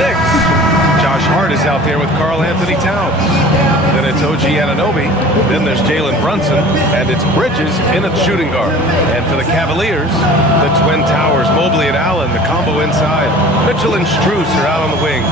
Knicks. Josh Hart is out there with Karl Anthony Towns. Then it's OG Anunoby. Then there's Jalen Brunson. And it's Bridges in at shooting guard. And for the Cavaliers, the Twin Towers, Mobley and Allen, the combo inside. Mitchell and Strus are out on the wings.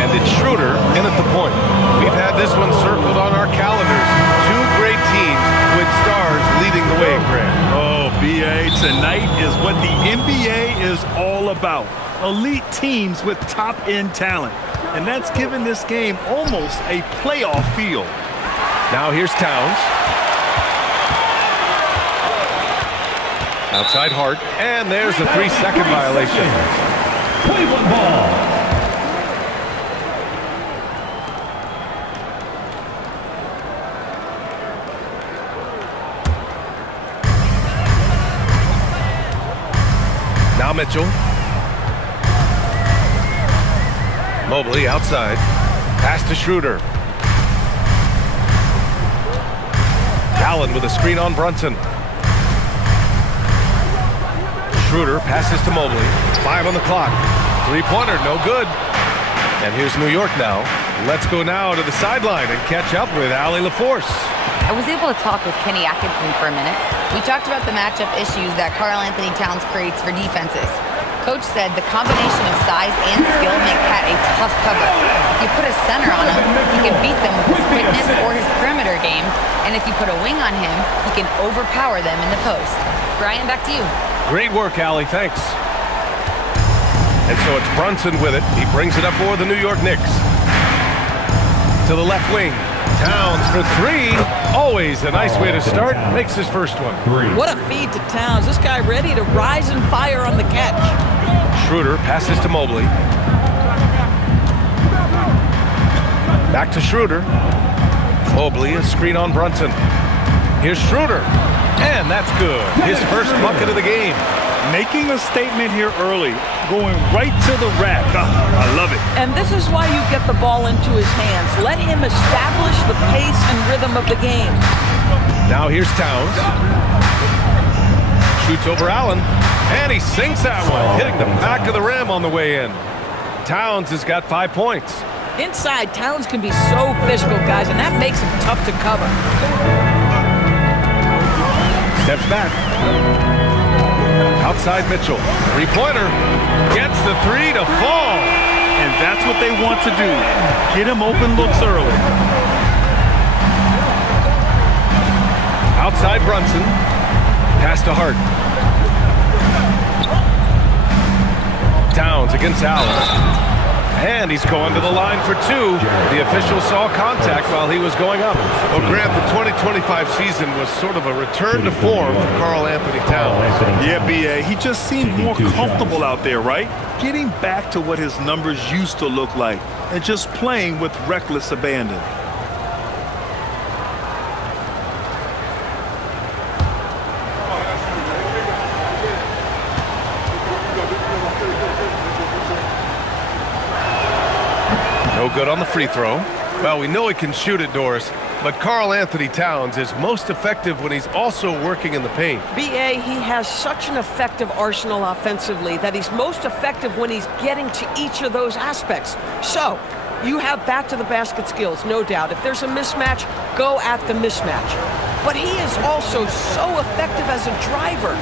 And it's Schroeder in at the point. We've had this one circled on our calendars. Two great teams with stars leading the way, Grant. Oh, B.A., tonight is what the NBA is all about. Elite teams with top-end talent. And that's given this game almost a playoff feel. Now here's Towns. Outside Hart. And there's a 3-second violation. Cleveland ball. Now Mitchell. Mobley outside. Pass to Schroeder. Allen with a screen on Brunson. Schroeder passes to Mobley. 5 on the clock. Three-pointer, no good. And here's New York now. Let's go now to the sideline and catch up with Allie LaForce. I was able to talk with Kenny Atkinson for a minute. We talked about the matchup issues that Karl Anthony Towns creates for defenses. Coach said the combination of size and skill make Cat a tough cover. If you put a center on him, he can beat them with his quickness or his perimeter game. And if you put a wing on him, he can overpower them in the post. Brian, back to you. Great work, Allie. Thanks. And so it's Brunson with it. He brings it up for the New York Knicks. To the left wing. Towns for 3. Always a nice way to start. Makes his first one. What a feed to Towns. This guy ready to rise and fire on the catch. Schroeder passes to Mobley. Back to Schroeder. Mobley, a screen on Brunson. Here's Schroeder. And that's good. His first bucket of the game. Making a statement here early. Going right to the rack. I love it. And this is why you get the ball into his hands. Let him establish the pace and rhythm of the game. Now here's Towns. Shoots over Allen. And he sinks that one, hitting the back of the rim on the way in. Towns has got 5 points. Inside, Towns can be so physical, guys, and that makes him tough to cover. Steps back. Outside Mitchell. Three-pointer. Gets the 3 to fall. And that's what they want to do. Get him open looks early. Outside Brunson. Pass to Hart. Towns against Allen. And he's going to the line for 2. The official saw contact while he was going up. Well, Grant, the 2025 season was sort of a return to form for Karl Anthony Towns. Yeah, B.A., he just seemed more comfortable out there, right? Getting back to what his numbers used to look like and just playing with reckless abandon. No good on the free throw. Well, we know he can shoot it, Doris, but Karl Anthony Towns is most effective when he's also working in the paint. B.A., he has such an effective arsenal offensively that he's most effective when he's getting to each of those aspects. So, you have back-to-the-basket skills, no doubt. If there's a mismatch, go at the mismatch. But he is also so effective as a driver.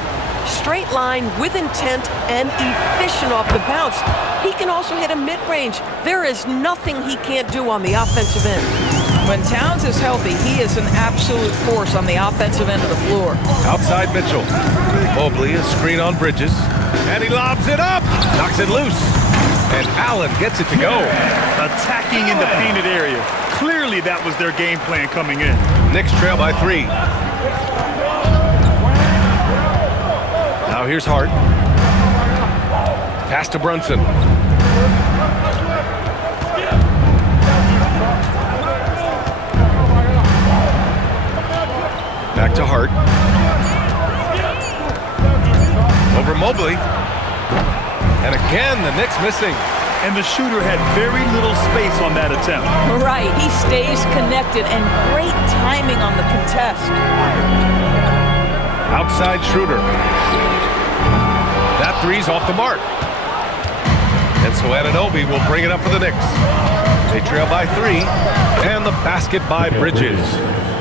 Straight line, with intent, and efficient off the bounce. He can also hit a mid-range. There is nothing he can't do on the offensive end. When Towns is healthy, he is an absolute force on the offensive end of the floor. Outside Mitchell. Mobley, a screen on Bridges. And he lobs it up. Knocks it loose. And Allen gets it to go. Attacking in the painted area. Clearly that was their game plan coming in. Knicks trail by 3. Now here's Hart. Pass to Brunson. Back to Hart. Over Mobley. And again, the Knicks missing. And the shooter had very little space on that attempt. Right, he stays connected and great timing on the contest. Outside Schroeder. That three's off the mark. And So Anunoby will bring it up for the Knicks. They trail by 3, and the basket by Bridges.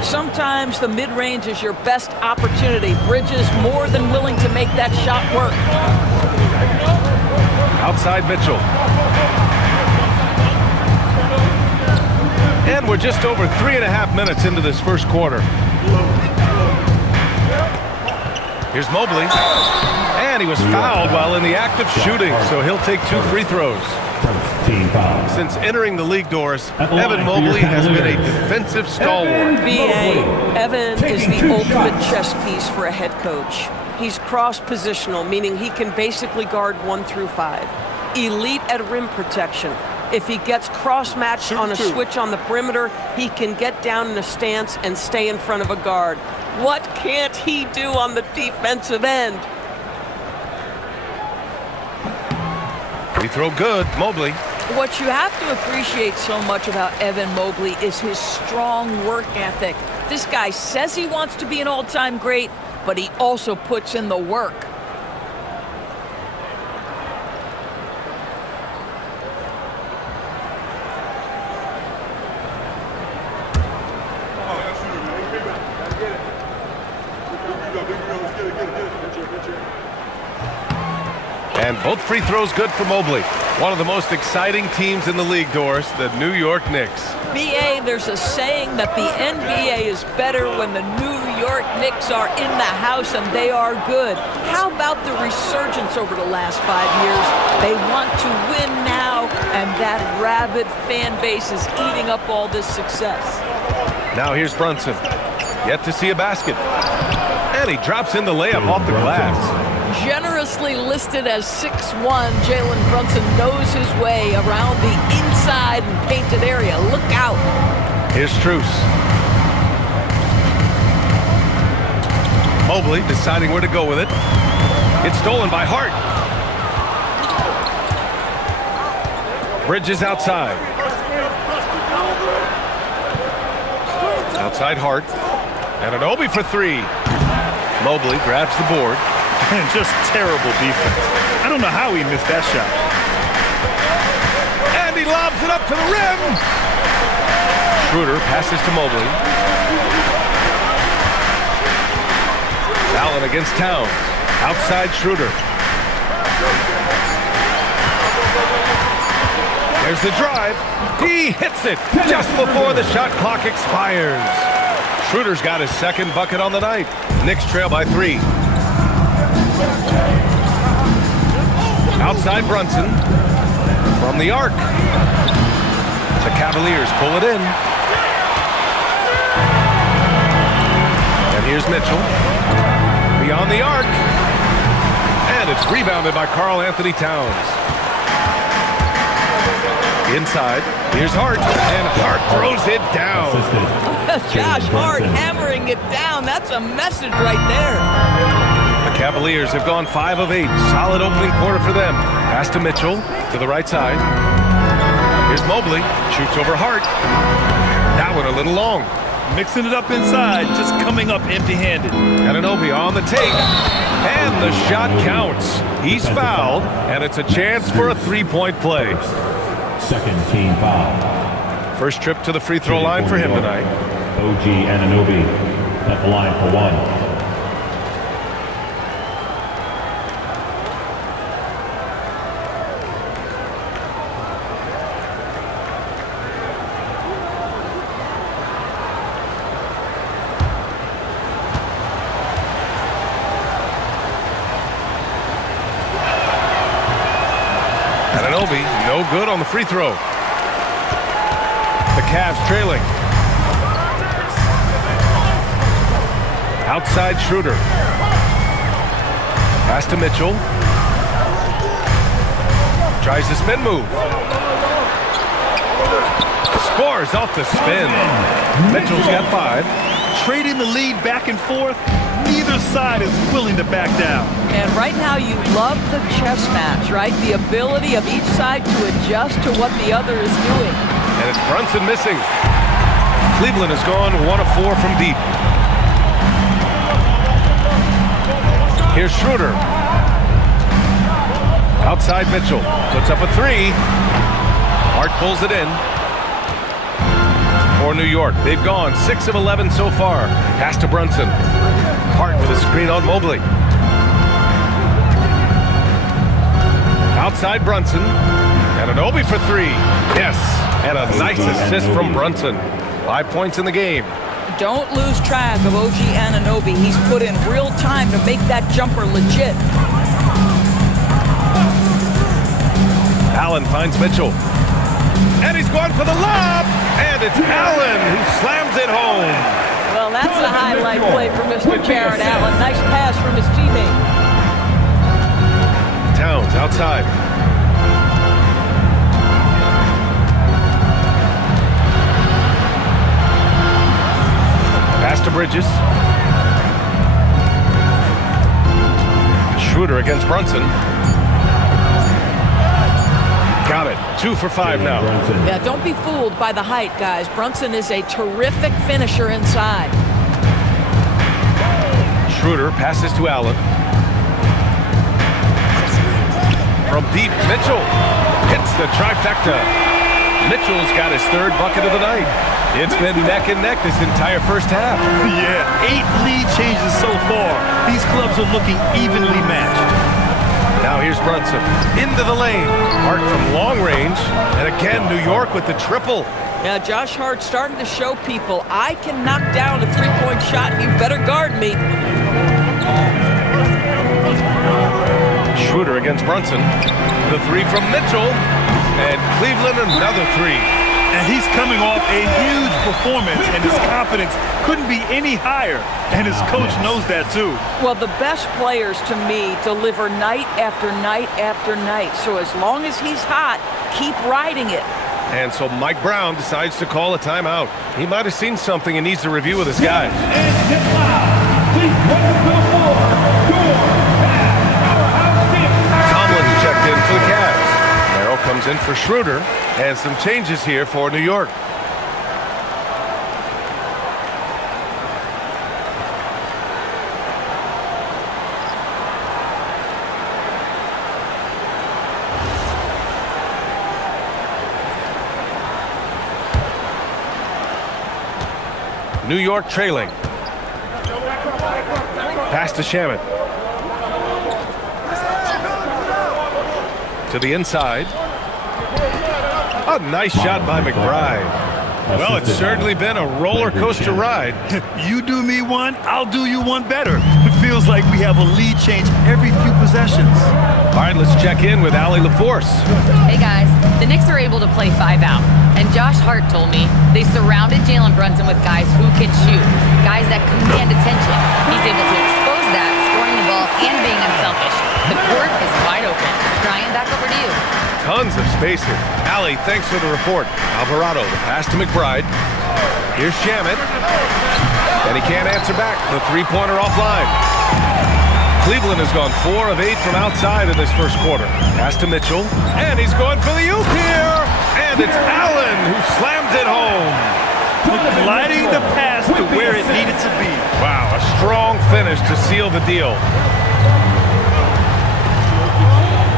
Sometimes the mid-range is your best opportunity. Bridges more than willing to make that shot work. Outside Mitchell. And we're just over 3.5 minutes into this first quarter. Here's Mobley. And he was fouled while in the act of shooting, so he'll take 2 free throws. Since entering the league doors, Evan Mobley has been a defensive stalwart. B.A. Evan is the ultimate chess piece for a head coach. He's cross-positional, meaning he can basically guard 1 through 5. Elite at rim protection. If he gets cross-matched on a switch on the perimeter, he can get down in a stance and stay in front of a guard. What can't he do on the defensive end? Free throw good, Mobley. What you have to appreciate so much about Evan Mobley is his strong work ethic. This guy says he wants to be an all-time great, but he also puts in the work. And both free throws good for Mobley. One of the most exciting teams in the league, Doris, the New York Knicks. B.A., there's a saying that the NBA is better when the New York Knicks are in the house and they are good. How about the resurgence over the last 5 years? They want to win now, and that rabid fan base is eating up all this success. Now here's Brunson. Yet to see a basket. And he drops in the layup off the glass. Generously listed as 6'1", Jalen Brunson knows his way around the inside and painted area. Look out. Here's Strus. Mobley deciding where to go with it. It's stolen by Hart. Bridges outside. Outside Hart. Anunoby for 3. Mobley grabs the board. And just terrible defense. I don't know how he missed that shot. And he lobs it up to the rim. Schroeder passes to Mobley. Allen against Towns. Outside Schroeder. There's the drive. He hits it just before the shot clock expires. Schroeder's got his second bucket on the night. Knicks trail by 3. Outside Brunson. From the arc. The Cavaliers pull it in. And here's Mitchell. Beyond the arc. And it's rebounded by Karl Anthony Towns. Inside. Here's Hart. And Hart throws it down. Josh Hart hammering it down. That's a message right there. The Cavaliers have gone 5 of 8. Solid opening quarter for them. Pass to Mitchell to the right side. Here's Mobley. Shoots over Hart. That one a little long. Mixing it up inside, just coming up empty-handed. Anunoby on the take. And the shot counts. He's fouled, and it's a chance for a 3-point play. Second team foul. First trip to the free throw line for him tonight. OG Anunoby at the line for 1. Anunoby, no good on the free throw. The Cavs trailing. Outside Schroeder. Pass to Mitchell. Tries the spin move. Scores off the spin. Mitchell's got 5. Trading the lead back and forth. Neither side is willing to back down. And right now you love the chess match, right? The ability of each side to adjust to what the other is doing. And it's Brunson missing. Cleveland has gone 1 of 4 from deep. Here's Schroeder. Outside Mitchell. Puts up a three. Hart pulls it in. For New York, they've gone 6 of 11 so far. Pass to Brunson. Hart with a screen on Mobley. Outside Brunson. Anunoby for three. Yes. And a nice assist from Brunson. 5 points in the game. Don't lose track of OG Anunoby. He's put in real time to make that jumper legit. Allen finds Mitchell. And he's going for the lob. And it's Allen who slams it home. Well, that's a highlight play for Mr. Jared Allen. Nice pass from his teammate. Towns outside. Pass to Bridges. Schroeder against Brunson. Got it. 2 for 5 now. Yeah, don't be fooled by the height, guys. Brunson is a terrific finisher inside. Schroeder passes to Allen. From deep, Mitchell hits the trifecta. Mitchell's got his 3rd bucket of the night. It's been neck and neck this entire first half. Yeah, 8 lead changes so far. These clubs are looking evenly matched. Now here's Brunson into the lane. Hart from long range. And again, New York with the triple. Yeah, Josh Hart starting to show people, I can knock down a three-point shot. You better guard me. Schroeder against Brunson. The three from Mitchell. And Cleveland another three. And he's coming off a huge performance, and his confidence couldn't be any higher. And his coach knows that too. Well, the best players to me deliver night after night after night. So as long as he's hot, keep riding it. And so Mike Brown decides to call a timeout. He might have seen something and needs to review with his guys. Tomlin's checked in for the Cavs. Merrill comes in for Schroeder. And some changes here for New York. New York trailing. Pass to Shamet. To the inside. A nice shot by McBride. Well, it's certainly been a roller coaster ride. You do me one, I'll do you one better. It feels like we have a lead change every few possessions. All right, let's check in with Allie LaForce. Hey guys, the Knicks are able to play 5 out. And Josh Hart told me they surrounded Jalen Brunson with guys who can shoot, guys that command attention. He's able to expose that, scoring the ball and being unselfish. The court is wide open. Brian, back over to you. Tons of spacing. Allie, thanks for the report. Alvarado, the pass to McBride. Here's Shamet. And he can't answer back. The three-pointer offline. Cleveland has gone 4 of 8 from outside in this first quarter. Pass to Mitchell. And he's going for the oop here. And it's Allen who slams it home. Gliding the pass to where it needed to be. Wow, a strong finish to seal the deal.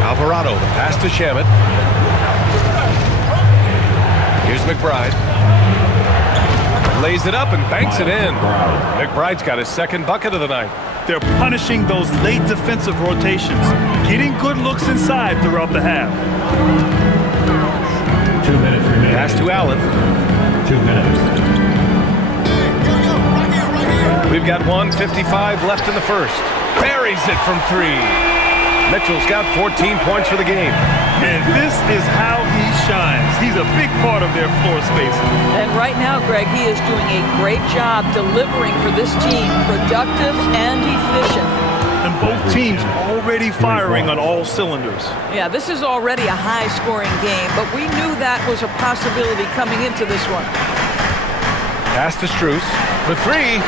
Alvarado, the pass to Shamet. Here's McBride. Lays it up and banks it in. McBride's got his 2nd bucket of the night. They're punishing those late defensive rotations, getting good looks inside throughout the half. 2 minutes remaining. Pass to Allen. 2 minutes. We've got 1:55 left in the first. Buries it from 3. Mitchell's got 14 points for the game. And this is how he shines. He's a big part of their floor spacing. And right now, Greg, he is doing a great job delivering for this team, productive and efficient. And both teams already firing on all cylinders. Yeah, this is already a high-scoring game, but we knew that was a possibility coming into this one. Pass to Strus for 3.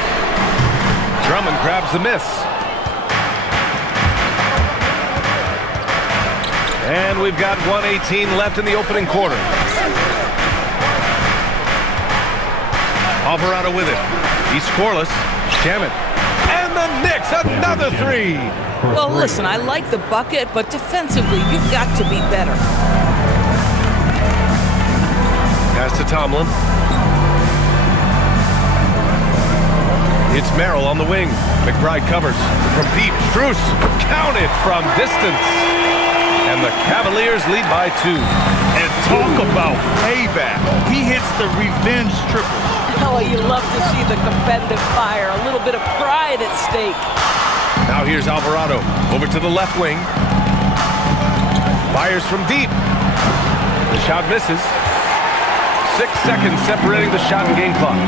Drummond grabs the miss. And we've got 1:18 left in the opening quarter. Alvarado with it. He's scoreless. Shamet. And the Knicks another three. Well, listen, I like the bucket, but defensively, you've got to be better. Pass to Tomlin. It's Merrill on the wing. McBride covers. From deep, Strus counted from distance. And the Cavaliers lead by 2. And talk about payback. He hits the revenge triple. Oh, you love to see the competitive fire. A little bit of pride at stake. Now here's Alvarado. Over to the left wing. Fires from deep. The shot misses. 6 seconds separating the shot and game clocks.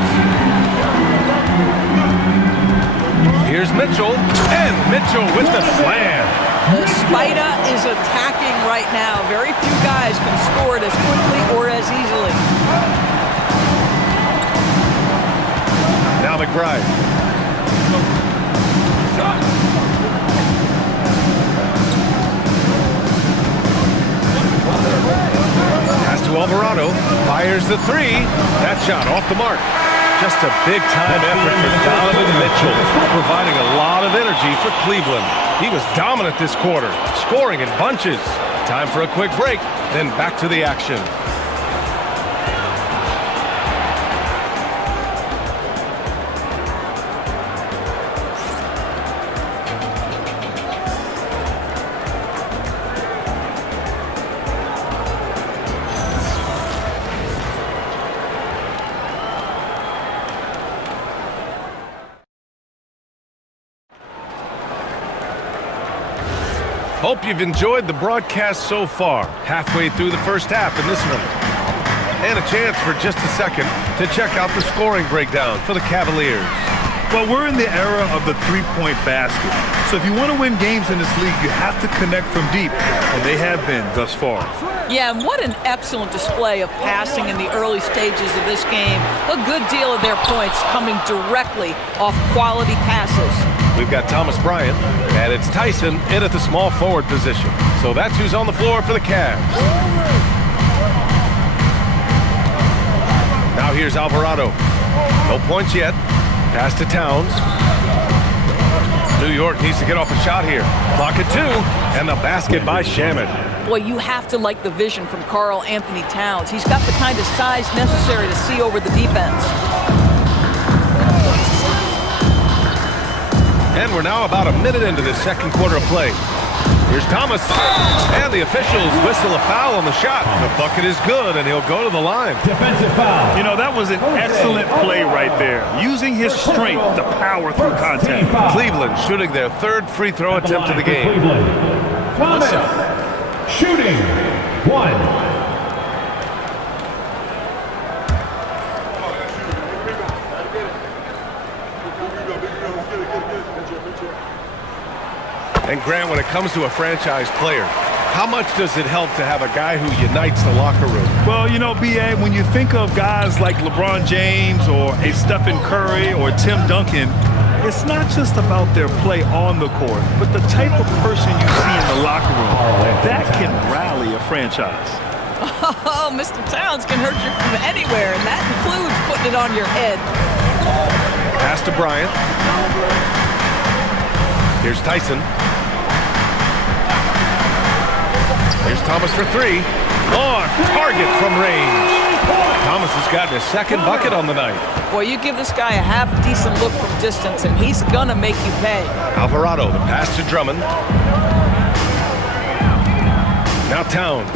Here's Mitchell. And Mitchell with the slam. The Spider is attacking right now. Very few guys can score it as quickly or as easily. Now McBride. Pass to Alvarado. Fires the three. That shot off the mark. Just a big-time effort for Donovan Mitchell, providing a lot of energy for Cleveland. He was dominant this quarter, scoring in bunches. Time for a quick break, then back to the action. Hope you've enjoyed the broadcast so far. Halfway through the first half in this one. And a chance for just a second to check out the scoring breakdown for the Cavaliers. Well, we're in the era of the three-point basket. So if you want to win games in this league, you have to connect from deep. And they have been thus far. Yeah, and what an excellent display of passing in the early stages of this game. A good deal of their points coming directly off quality passes. We've got Thomas Bryant, and it's Tyson in at the small forward position. So that's who's on the floor for the Cavs. Now here's Alvarado. No points yet. Pass to Towns. New York needs to get off a shot here. Clock at 2, and the basket by Shamet. Boy, you have to like the vision from Karl Anthony Towns. He's got the kind of size necessary to see over the defense. And we're now about a minute into the second quarter of play. Here's Thomas, and the officials whistle a foul on the shot. The bucket is good, and he'll go to the line. Defensive foul. You know, that was an excellent play right there. Using his strength to power through contact. Cleveland shooting their third free throw attempt of the game. Thomas shooting 1. And Grant, when it comes to a franchise player, how much does it help to have a guy who unites the locker room? Well, you know, B.A., when you think of guys like LeBron James or a Stephen Curry or Tim Duncan, it's not just about their play on the court, but the type of person you see in the locker room. That can rally a franchise. Oh, Mr. Towns can hurt you from anywhere, and that includes putting it on your head. Pass to Bryant. Here's Tyson. Here's Thomas for 3. On target from range. Thomas has gotten his second bucket on the night. Boy, you give this guy a half-decent look from distance, and he's gonna make you pay. Alvarado, the pass to Drummond. Now Towns.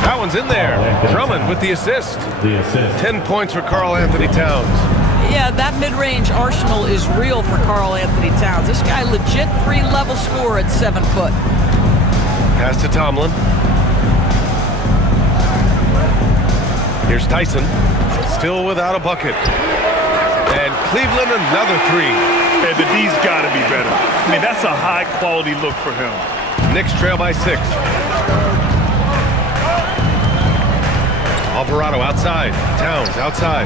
That one's in there. Drummond with the assist. 10 points for Karl Anthony Towns. Yeah, that mid-range arsenal is real for Karl Anthony Towns. This guy legit 3-level scorer at 7 foot. Pass to Tomlin. Here's Tyson. Still without a bucket. And Cleveland another 3. And the D's got to be better. I mean, that's a high-quality look for him. Knicks trail by 6. Alvarado outside. Towns outside.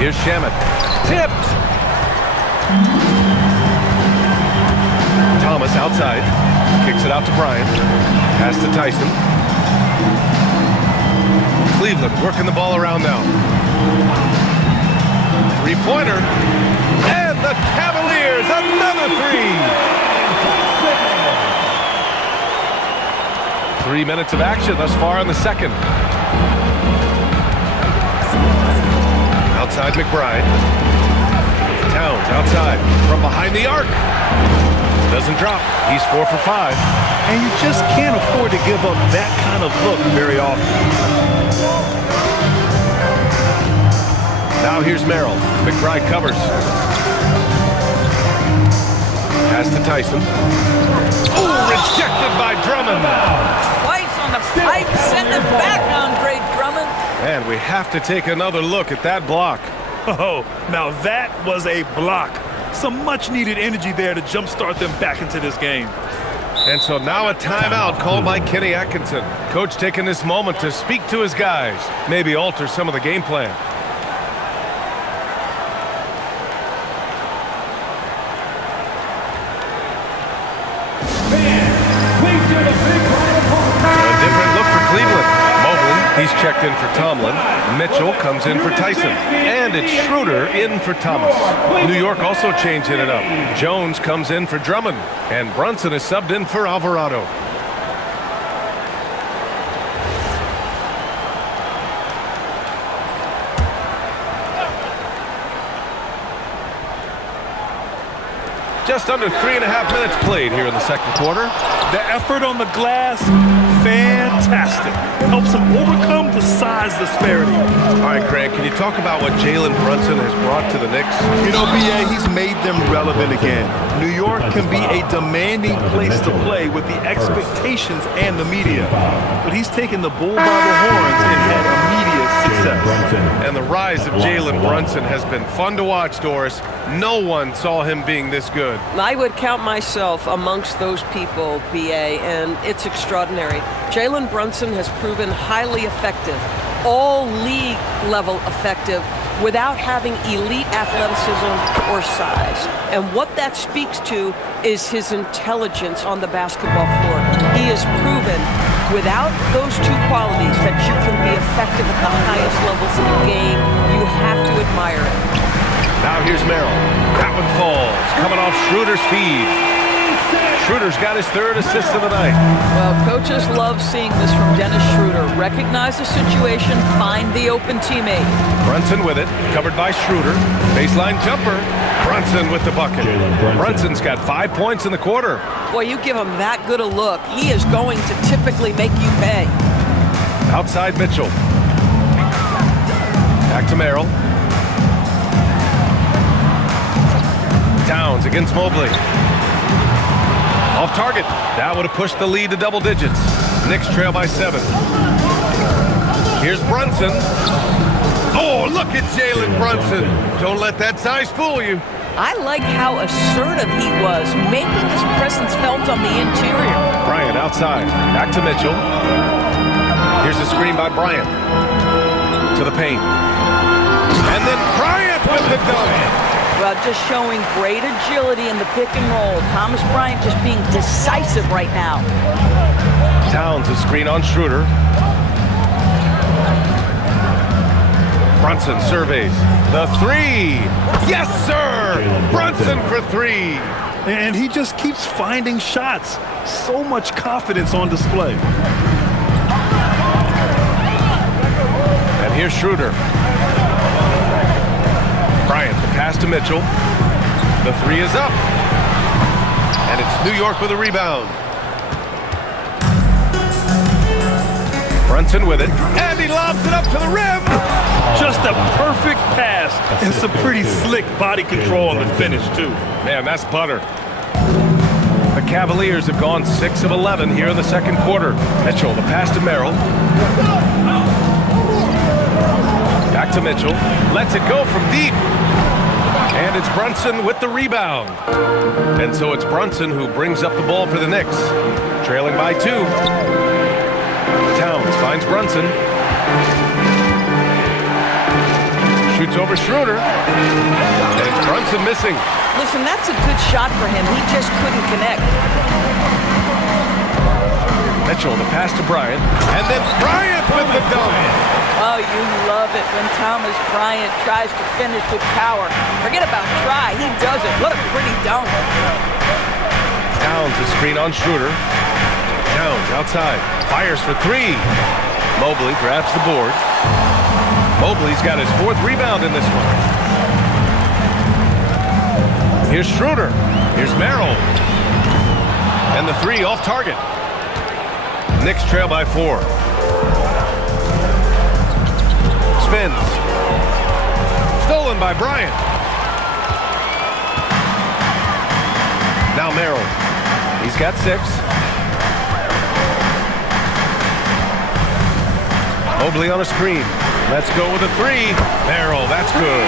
Here's Shamet. Tipped. Thomas outside. Kicks it out to Bryant. Pass to Tyson. Cleveland working the ball around now. Three-pointer. And the Cavaliers, another three. 3 minutes of action thus far in the second. Outside McBride. Towns outside from behind the arc. Doesn't drop. He's 4 for 5. And you just can't afford to give up that kind of look very often. Now here's Merrill. McBride covers. Pass to Tyson. Oh, rejected by Drummond. Twice on the pipe. Send it back, Andre Drummond. And we have to take another look at that block. Oh, now that was a block. Some much-needed energy there to jumpstart them back into this game. And so now a timeout called by Kenny Atkinson. Coach taking this moment to speak to his guys, maybe alter some of the game plan. A different look for Cleveland. Mobley, he's checked in for Tomlin. Mitchell comes in for Tyson. And it's Schroeder in for Thomas. New York also changing it up. Jones comes in for Drummond. And Brunson is subbed in for Alvarado. Just under 3.5 minutes played here in the second quarter. The effort on the glass, fantastic. Helps him overcome the size disparity. All right, Grant, can you talk about what Jalen Brunson has brought to the Knicks? You know, B.A., he's made them relevant again. New York can be a demanding place to play with the expectations and the media. But he's taken the bull by the horns and had immediate success. And the rise of Jalen Brunson has been fun to watch, Doris. No one saw him being this good. I would count myself amongst those people, B.A., and it's extraordinary. Jalen Brunson has proven highly effective, all league level effective, without having elite athleticism or size. And what that speaks to is his intelligence on the basketball floor. He has proven without those two qualities that you can be effective at the highest levels of the game. You have to admire it. Now here's Merrill. That one falls, coming off Schroeder's feed. Schroeder's got his third assist of the night. Well, coaches love seeing this from Dennis Schroeder. Recognize the situation, find the open teammate. Brunson with it, covered by Schroeder. Baseline jumper. Brunson with the bucket. Brunson's got 5 points in the quarter. Boy, you give him that good a look, he is going to typically make you pay. Outside Mitchell. Back to Merrill. Towns against Mobley. Off target. That would have pushed the lead to double digits. Knicks trail by 7. Here's Brunson. Oh, look at Jalen Brunson. Don't let that size fool you. I like how assertive he was, making his presence felt on the interior. Bryant outside. Back to Mitchell. Here's a screen by Bryant. To the paint. And then Bryant with the dunk. Well, just showing great agility in the pick and roll. Thomas Bryant just being decisive right now. Towns a screen on Schroeder. Brunson surveys the three. Yes, sir! Brunson for 3. And he just keeps finding shots. So much confidence on display. And here's Schroeder. Bryant, the pass to Mitchell. The 3 is up. And it's New York with a rebound. Brunson with it. And he lobs it up to the rim. Just a perfect pass and some pretty slick body control on the finish, too. Man, that's butter. The Cavaliers have gone 6 of 11 here in the second quarter. Mitchell, the pass to Merrill. Back to Mitchell. Lets it go from deep. And it's Brunson with the rebound. And so it's Brunson who brings up the ball for the Knicks. Trailing by 2. Towns finds Brunson. Shoots over Schroeder. And it's Brunson missing. Listen, that's a good shot for him. He just couldn't connect. Mitchell, the pass to Bryant. And then Bryant with the dunk. Oh, you love it when Thomas Bryant tries to finish with power. Forget about try, he does it. What a pretty dunk. Towns a screen on Schroeder. Towns outside, fires for three. Mobley grabs the board. Mobley's got his 4th rebound in this one. Here's Schroeder. Here's Merrill. And the 3 off target. Knicks trail by 4. Spins. Stolen by Bryant. Now Merrill. He's got 6. Mobley on a screen. Let's go with a 3. Merrill, that's good.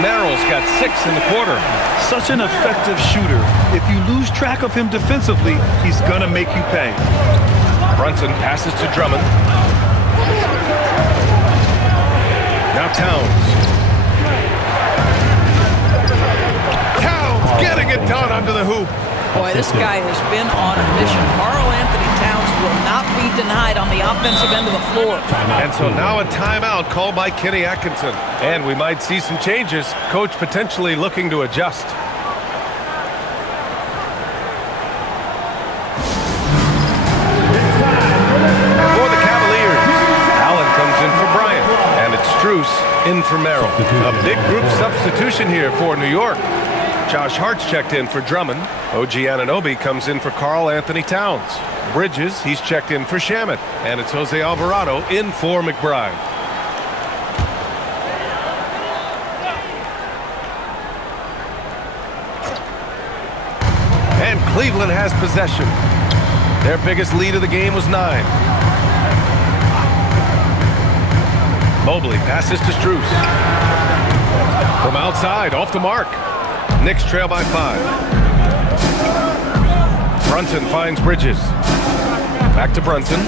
Merrill's got 6 in the quarter. Such an effective shooter. If you lose track of him defensively, he's going to make you pay. Brunson passes to Drummond. Now Towns. Towns getting it done under the hoop. Boy, this guy has been on a mission. Karl Anthony Towns will not be denied on the offensive end of the floor. And so now a timeout called by Kenny Atkinson. And we might see some changes. Coach potentially looking to adjust. For the Cavaliers, Allen comes in for Bryant. And it's Strus in for Merrill. A big group substitution here for New York. Josh Hart's checked in for Drummond. OG Anunoby comes in for Karl Anthony Towns. Bridges, he's checked in for Shamet. And it's Jose Alvarado in for McBride. And Cleveland has possession. Their biggest lead of the game was 9. Mobley passes to Strus. From outside, off the mark. Knicks trail by 5. Brunson finds Bridges. Back to Brunson.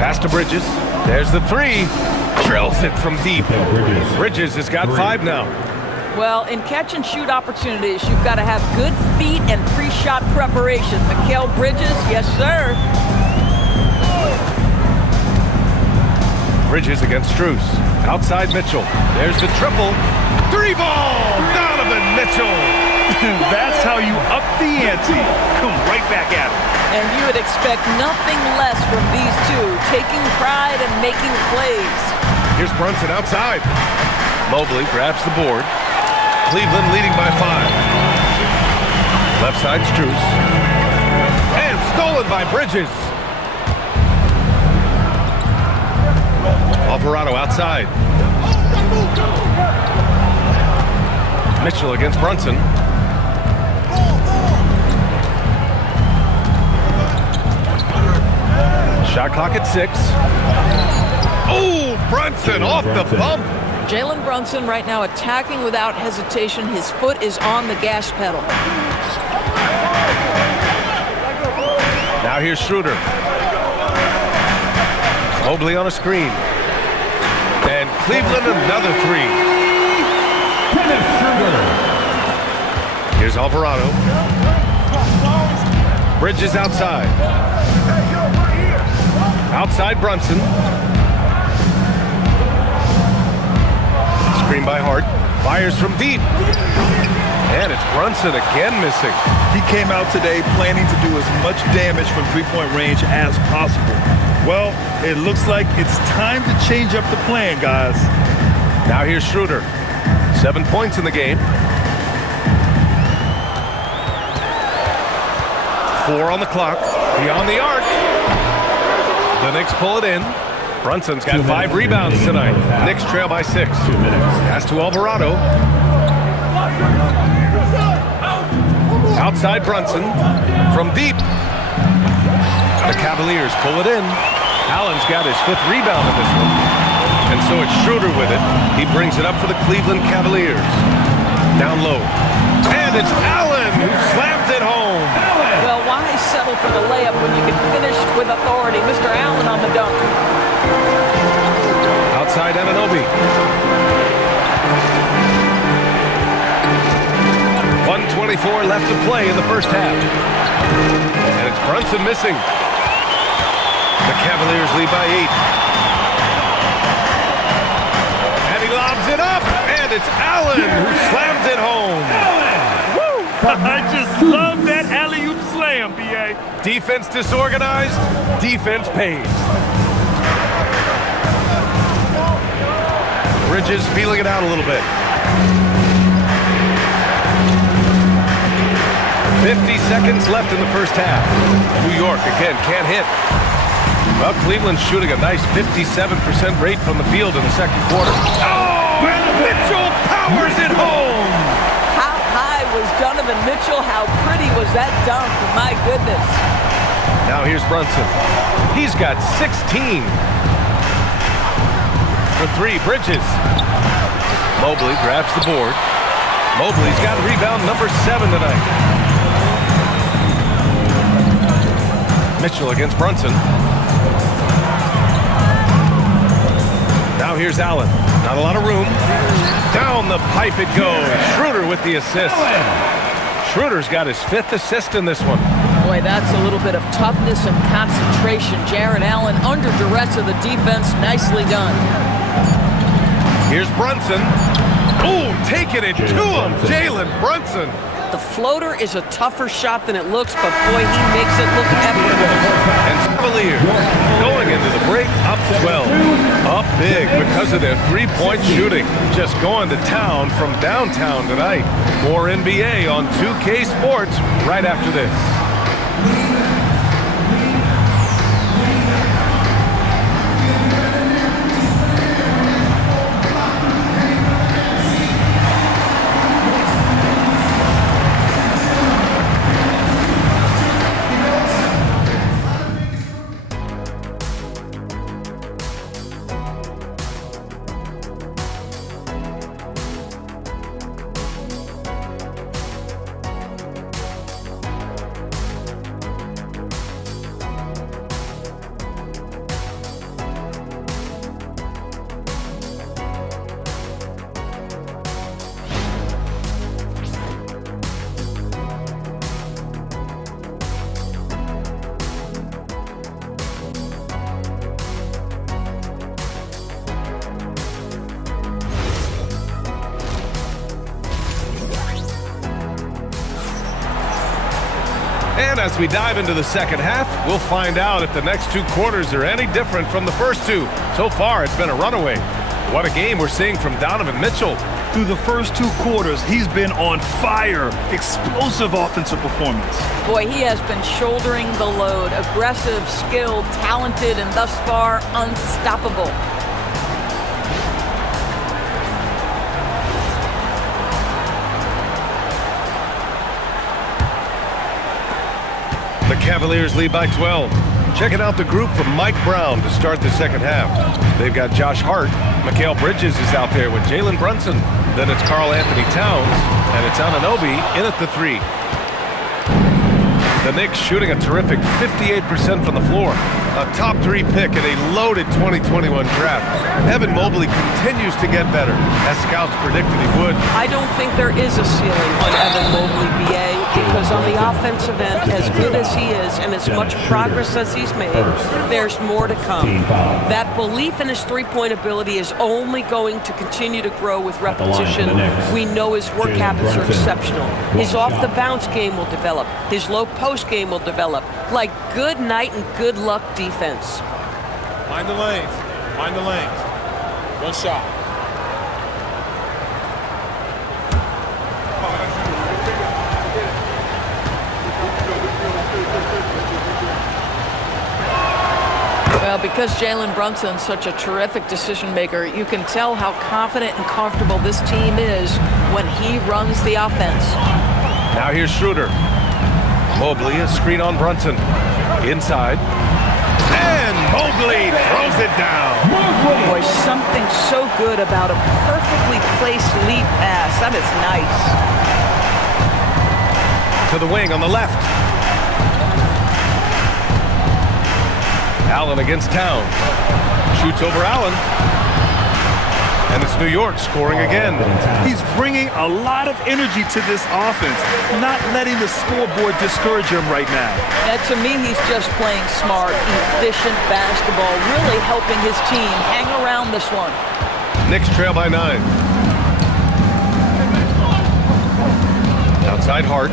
Pass to Bridges. There's the 3. Drills it from deep. Bridges has got 5 now. Well, in catch and shoot opportunities, you've got to have good feet and pre-shot preparation. Mikal Bridges, yes sir. Bridges against Strus. Outside Mitchell. There's the triple. 3 ball! Donovan Mitchell! That's how you up the ante. Come right back at him. And you would expect nothing less from these two, taking pride and making plays. Here's Brunson outside. Mobley grabs the board. Cleveland leading by 5. Left side Strus. And stolen by Bridges. Alvarado outside. Mitchell against Brunson. Shot clock at 6. Oh, Brunson off the bump. Jalen Brunson right now attacking without hesitation. His foot is on the gas pedal. Now here's Schroeder. Mobley on a screen. And Cleveland another 3. Here's Alvarado. Bridges outside. Outside Brunson. Screen by Hart. Fires from deep. And it's Brunson again missing. He came out today planning to do as much damage from three-point range as possible. Well, it looks like it's time to change up the plan, guys. Now here's Schroeder. 7 points in the game. 4 on the clock. Beyond the arc. The Knicks pull it in. Brunson's got 5 rebounds tonight. Knicks trail by 6. Pass to Alvarado. Outside Brunson. From deep. The Cavaliers pull it in. Allen's got his 5th rebound in this one. And so it's Schroeder with it. He brings it up for the Cleveland Cavaliers. Down low. And it's Allen who slams it home. Well, why settle for the layup when you can finish with authority? Mr. Allen on the dunk. Outside Anunoby. 1:24 left to play in the first half. And it's Brunson missing. The Cavaliers lead by 8. it's Allen who slams it home. Woo! I just love that alley-oop slam, B.A. Defense disorganized, defense pays. Bridges feeling it out a little bit. 50 seconds left in the first half. New York, again, can't hit. Well, Cleveland's shooting a nice 57% rate from the field in the second quarter. Oh, and Mitchell powers it home! How high was Donovan Mitchell? How pretty was that dunk? My goodness. Now here's Brunson. He's got 16. For three, Bridges. Mobley grabs the board. Mobley's got rebound number 7 tonight. Mitchell against Brunson. Now here's Allen. Not a lot of room. Down the pipe it goes. Schroeder with the assist. Schroeder's got his 5th assist in this one. Boy, that's a little bit of toughness and concentration. Jared Allen under duress of the defense. Nicely done. Here's Brunson. Ooh, taking it to him. Jalen Brunson. The floater is a tougher shot than it looks, but boy, he makes it look effortless. And Cavaliers going into the break up 12. Up big because of their three-point shooting. Just going to town from downtown tonight. More NBA on 2K Sports right after this. And as we dive into the second half, we'll find out if the next 2 quarters are any different from the first 2. So far, it's been a runaway. What a game we're seeing from Donovan Mitchell. Through the first 2 quarters, he's been on fire. Explosive offensive performance. Boy, he has been shouldering the load. Aggressive, skilled, talented, and thus far unstoppable. The Cavaliers lead by 12. Checking out the group from Mike Brown to start the second half. They've got Josh Hart. Mikal Bridges is out there with Jalen Brunson. Then it's Karl Anthony Towns. And it's Anunoby in at the 3. The Knicks shooting a terrific 58% from the floor. A top 3 pick in a loaded 2021 draft. Evan Mobley continues to get better, as scouts predicted he would. I don't think there is a ceiling on Evan Mobley, B.A., because on the offensive end, as good as he is and as much progress as he's made, there's more to come. That belief in his three-point ability is only going to continue to grow with repetition. We know his work habits are exceptional. His off-the-bounce game will develop. His low-post game will develop. Like good night and good luck defense. Mind the lanes. Mind the lanes. One shot. Well, because Jalen Brunson's such a terrific decision maker, you can tell how confident and comfortable this team is when he runs the offense. Now here's Schroeder. Mobley, a screen on Brunson. Inside. And Mobley throws it down. Boy, something so good about a perfectly placed lead pass. That is nice. To the wing on the left. Allen against Towns. Shoots over Allen. And it's New York scoring again. He's bringing a lot of energy to this offense, not letting the scoreboard discourage him right now. And to me, he's just playing smart, efficient basketball, really helping his team hang around this one. Knicks trail by 9. Outside Hart.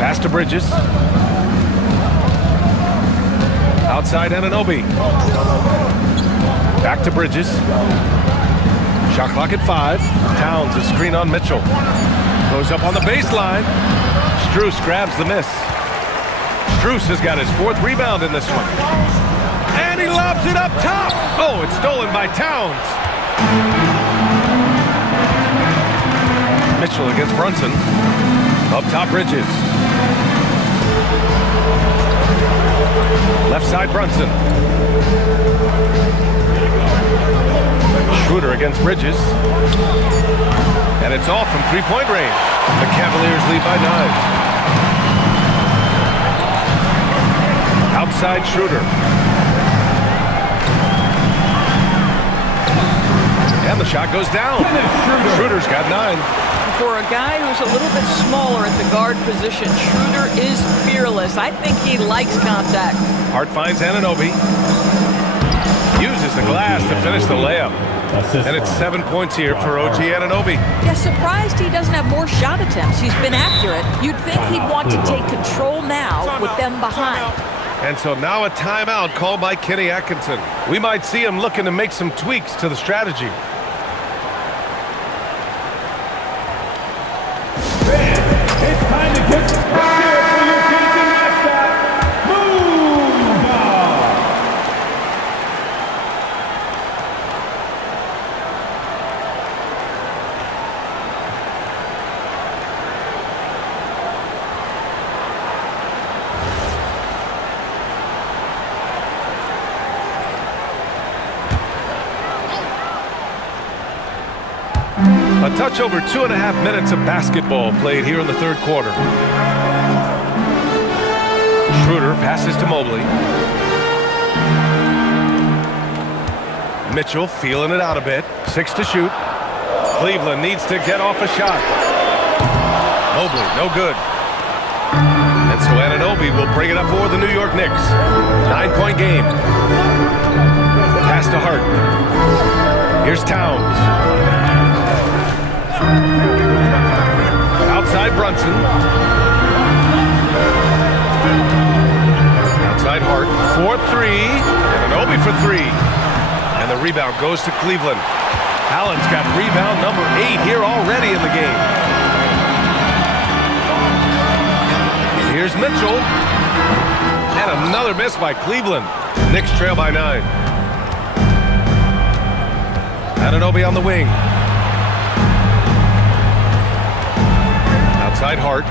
Pass to Bridges. Outside Anunoby. Back to Bridges. Shot clock at 5. Towns a screen on Mitchell. Goes up on the baseline. Strus grabs the miss. Strus has got his 4th rebound in this one. And he lobs it up top. Oh, it's stolen by Towns. Mitchell against Brunson. Up top, Bridges. Left side, Brunson. Schroeder against Bridges. And it's off from three-point range. The Cavaliers lead by 9. Outside Schroeder. And the shot goes down. Schroeder's got 9. For a guy who's a little bit smaller at the guard position, Schroeder is fearless. I think he likes contact. Hart finds Anunoby. Uses the glass to finish the layup. And it's 7 points here for OG Anunoby. Yeah, surprised he doesn't have more shot attempts. He's been accurate. You'd think he'd want to take control now with them behind. And so now a timeout called by Kenny Atkinson. We might see him looking to make some tweaks to the strategy. It's time to get here for your dancing mascot, Moondog. A touch over 2.5 minutes of basketball played here in the 3rd quarter. Schroeder passes to Mobley. Mitchell feeling it out a bit. 6 to shoot. Cleveland needs to get off a shot. Mobley, no good. And so Anunoby will bring it up for the New York Knicks. 9-point game. Pass to Hart. Here's Towns. Outside Brunson. Outside Hart. 4-3. Anunoby for 3. And the rebound goes to Cleveland. Allen's got rebound number 8 here already in the game. Here's Mitchell. And another miss by Cleveland. Knicks trail by 9. Anunoby on the wing. Outside Hart.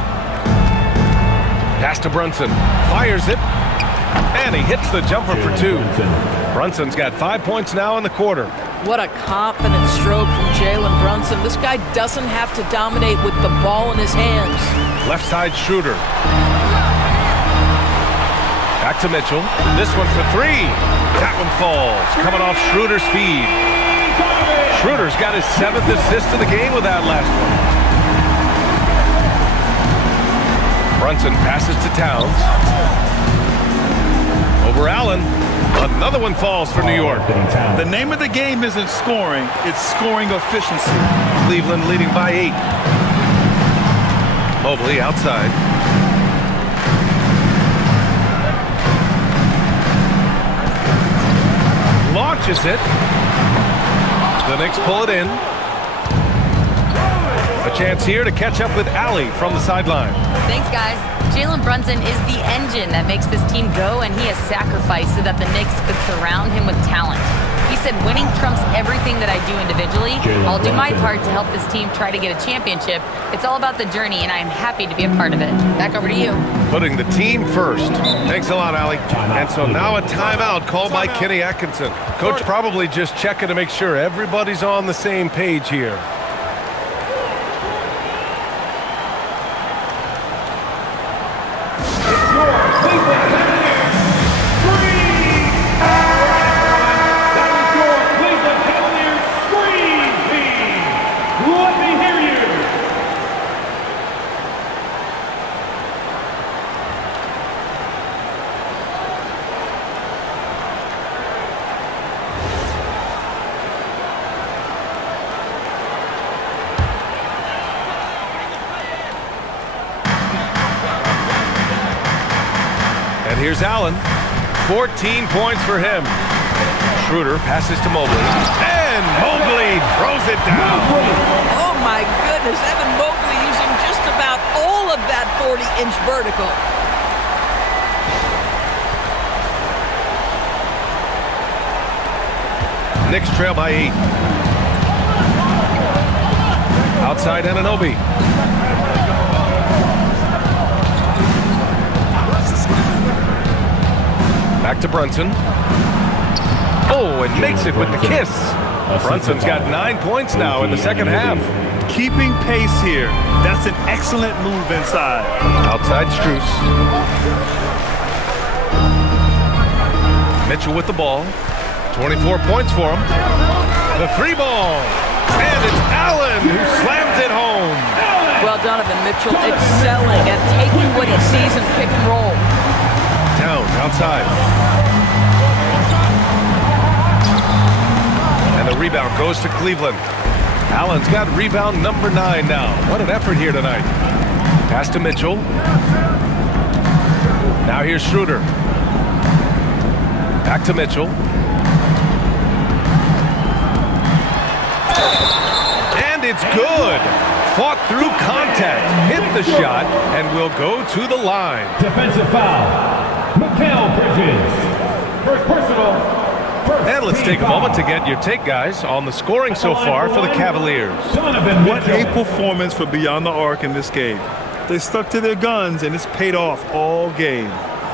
Pass to Brunson. Fires it. And he hits the jumper for 2. Brunson's got 5 points now in the quarter. What a confident stroke from Jalen Brunson. This guy doesn't have to dominate with the ball in his hands. Left side Schroeder. Back to Mitchell. This one for 3. That one falls. Coming off Schroeder's feed. Schroeder's got his 7th assist of the game with that last one. Brunson passes to Towns. Over Allen. Another one falls for New York. The name of the game isn't scoring, it's scoring efficiency. Cleveland leading by 8. Mobley outside. Launches it. The Knicks pull it in. A chance here to catch up with Allie from the sideline. Thanks, guys. Jalen Brunson is the engine that makes this team go, and he has sacrificed so that the Knicks could surround him with talent. He said, winning trumps everything that I do individually. I'll do my part to help this team try to get a championship. It's all about the journey, and I am happy to be a part of it. Back over to you. Putting the team first. Thanks a lot, Allie. And so now a timeout called by Kenny Atkinson. Coach probably just checking to make sure everybody's on the same page here. And here's Allen. 14 points for him. Schroeder passes to Mobley. And Mobley throws it down. Oh, my goodness. Evan Mobley using just about all of that 40-inch vertical. Knicks trail by 8. Outside Anunoby. Back to Brunson. Oh, and makes it with the kiss. Brunson's got 9 points now in the second half. Keeping pace here. That's an excellent move inside. Outside Strus. Mitchell with the ball. 24 points for him. The 3 ball. And it's Allen who slams it home. Well, Donovan Mitchell excelling at taking what he sees in pick and roll. Towns outside. And the rebound goes to Cleveland. Allen's got rebound number 9 now. What an effort here tonight. Pass to Mitchell. Now here's Schroeder. Back to Mitchell. And it's good. Fought through contact. Hit the shot and will go to the line. Defensive foul. Mikal Bridges. First personal. And let's take a moment to get your take, guys, on the scoring so far for the Cavaliers. What a performance for Beyond the Arc in this game. They stuck to their guns, and it's paid off all game.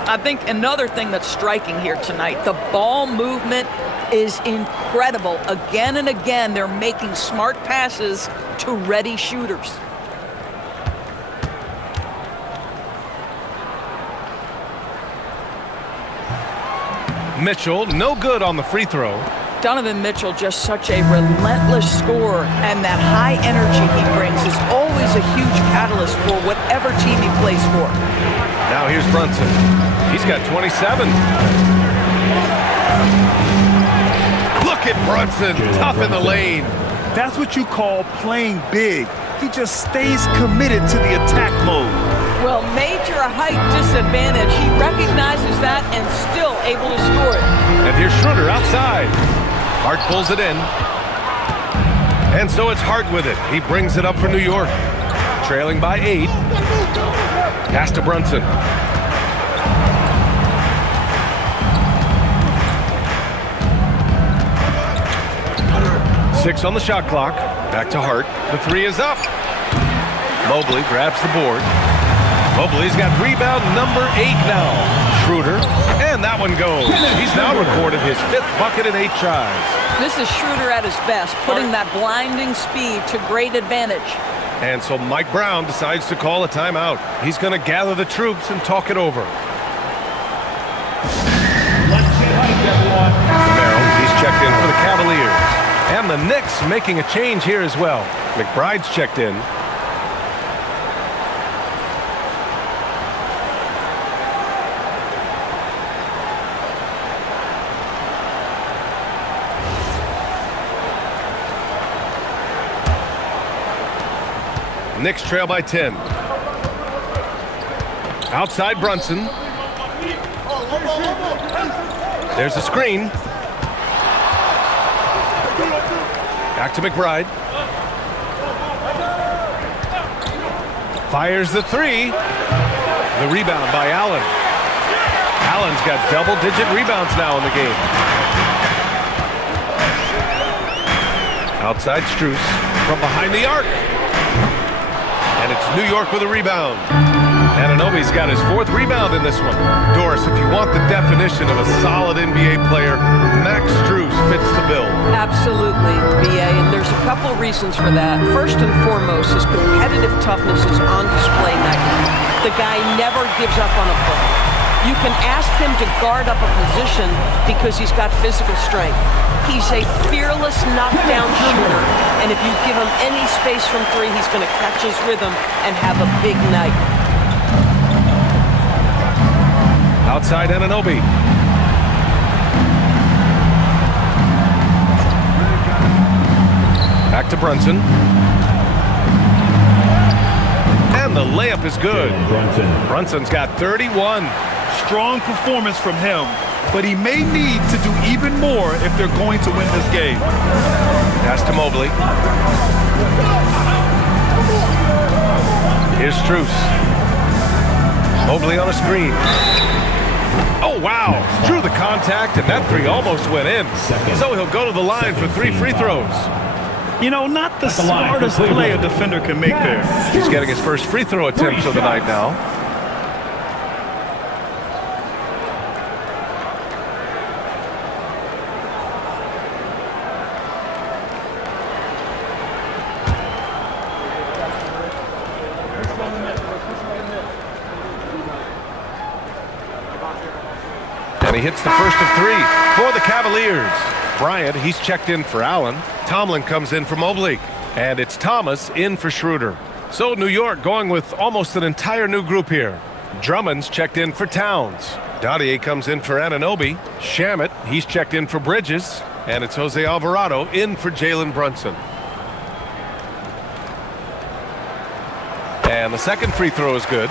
I think another thing that's striking here tonight, the ball movement is incredible. Again and again, they're making smart passes to ready shooters. Mitchell, no good on the free throw. Donovan Mitchell, just such a relentless scorer, and that high energy he brings is always a huge catalyst for whatever team he plays for. Now here's Brunson. He's got 27. Look at Brunson, tough in the lane. That's what you call playing big. He just stays committed to the attack mode. Well, major height disadvantage. He recognizes that and still able to score it. And here's Schroeder outside. Hart pulls it in. And so it's Hart with it. He brings it up for New York. Trailing by 8. Pass to Brunson. Six on the shot clock. Back to Hart. The 3 is up. Mobley grabs the board. Mobley's got rebound number 8 now. Schroeder, and that one goes. He's now recorded his 5th bucket in 8 tries. This is Schroeder at his best, putting that blinding speed to great advantage. And so Mike Brown decides to call a timeout. He's going to gather the troops and talk it over. Romero, he's checked in for the Cavaliers. And the Knicks making a change here as well. McBride's checked in. Knicks trail by 10. Outside Brunson. There's a screen. Back to McBride. Fires the 3. The rebound by Allen. Allen's got double-digit rebounds now in the game. Outside Strus from behind the arc. And it's New York with a rebound. Anunoby's got his 4th rebound in this one. Doris, if you want the definition of a solid NBA player, Max Strus fits the bill. Absolutely, BA, and there's a couple reasons for that. First and foremost, his competitive toughness is on display nightly. The guy never gives up on a play. You can ask him to guard up a position because he's got physical strength. He's a fearless knockdown shooter, and if you give him any space from 3, he's going to catch his rhythm and have a big night. Outside Anunoby. Back to Brunson. And the layup is good. Brunson. Brunson's got 31. Strong performance from him, but he may need to do even more if they're going to win this game. Pass to Mobley. Here's Strus. Mobley on a screen. Oh, wow. Drew the contact, and that three almost went in. So he'll go to the line for 3 free throws. You know, not the smartest play a defender can make there. He's getting his first free throw attempt of the night now. And he hits the first of 3 for the Cavaliers. Bryant, he's checked in for Allen. Tomlin comes in for Mobley. And it's Thomas in for Schroeder. So New York going with almost an entire new group here. Drummond's checked in for Towns. Dottier comes in for Anunoby. Shamet, he's checked in for Bridges. And it's Jose Alvarado in for Jalen Brunson. And the second free throw is good.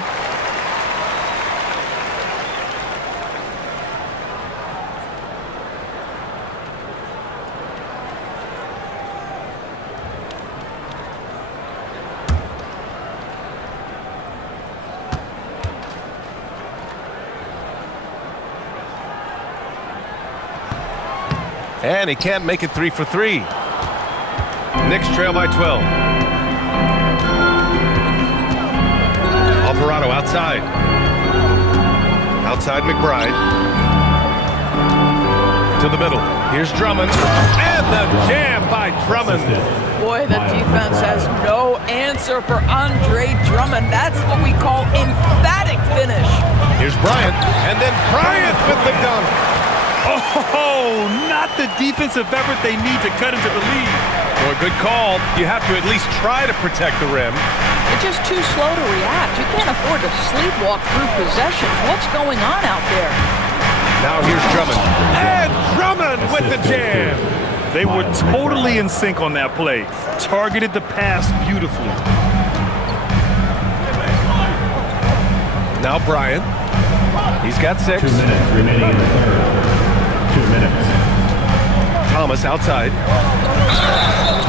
And he can't make it 3 for 3. Knicks trail by 12. Alvarado outside. Outside McBride. To the middle. Here's Drummond. And the jam by Drummond. Boy, the defense has no answer for Andre Drummond. That's what we call emphatic finish. Here's Bryant. And then Bryant with the dunk. Oh, not the defensive effort they need to cut into the lead. Well, a good call. You have to at least try to protect the rim. They're just too slow to react. You can't afford to sleepwalk through possessions. What's going on out there? Now here's Drummond. And Drummond with the jam. They were totally in sync on that play. Targeted the pass beautifully. Now Bryant. He's got 6. 2 minutes remaining in the third. 2 minutes. Thomas outside.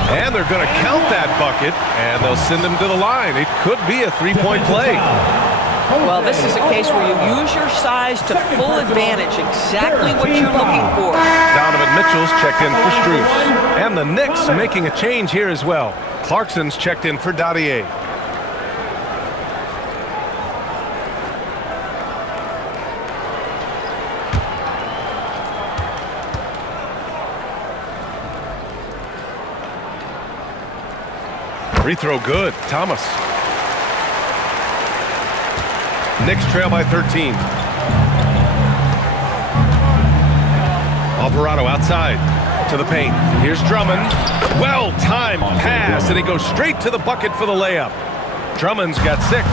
And they're going to count that bucket, and they'll send him to the line. It could be a 3-point play. Well, this is a case where you use your size to full advantage. Exactly what you're looking for. Donovan Mitchell's checked in for Strus. And the Knicks making a change here as well. Clarkson's checked in for Dottier. Free throw good. Thomas. Knicks trail by 13. Alvarado outside to the paint. Here's Drummond. Well-timed pass, and he goes straight to the bucket for the layup. Drummond's got 6.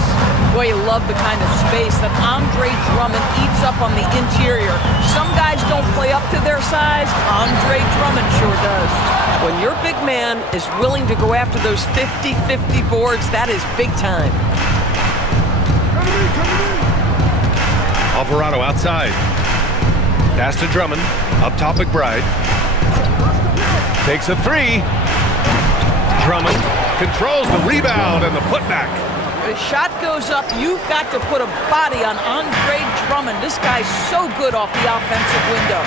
Boy, you love the kind of space that Andre Drummond eats up on the interior. Some guys don't play up to their size. Andre Drummond sure does. When your big man is willing to go after those 50-50 boards, that is big time. Alvarado outside. Pass to Drummond. Up top McBride. Takes a 3. Drummond controls the rebound and the putback. The shot goes up. You've got to put a body on Andre Drummond. This guy's so good off the offensive window.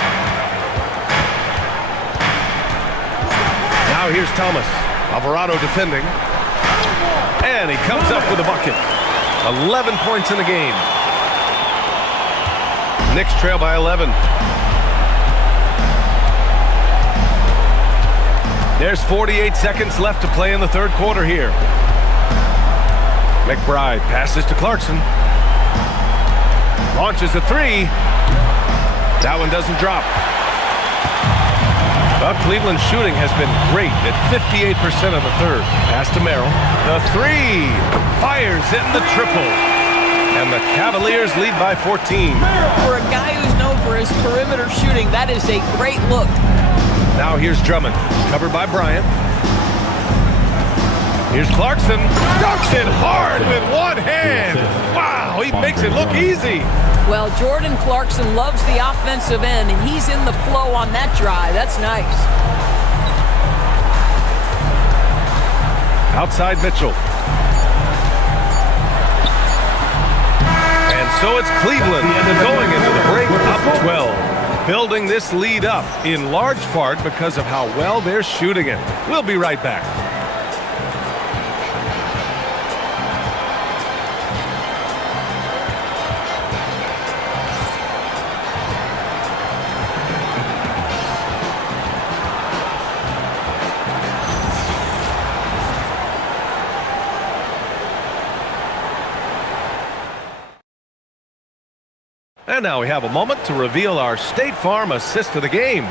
Now here's Thomas. Alvarado defending. And he comes up with a bucket. 11 points in the game. Knicks trail by 11. There's 48 seconds left to play in the third quarter here. McBride passes to Clarkson. Launches a 3. That one doesn't drop. Well, Cleveland's shooting has been great at 58% of the third. Pass to Merrill. The 3. Fires in the triple. And the Cavaliers lead by 14. For a guy who's known for his perimeter shooting, that is a great look. Now here's Drummond. Covered by Bryant. Here's Clarkson. Dunks it hard with one hand. Wow, he makes it look easy. Well, Jordan Clarkson loves the offensive end, and he's in the flow on that drive. That's nice. Outside Mitchell. And so it's Cleveland going into the break up 12. Building this lead up in large part because of how well they're shooting it. We'll be right back. And now we have a moment to reveal our State Farm assist of the game.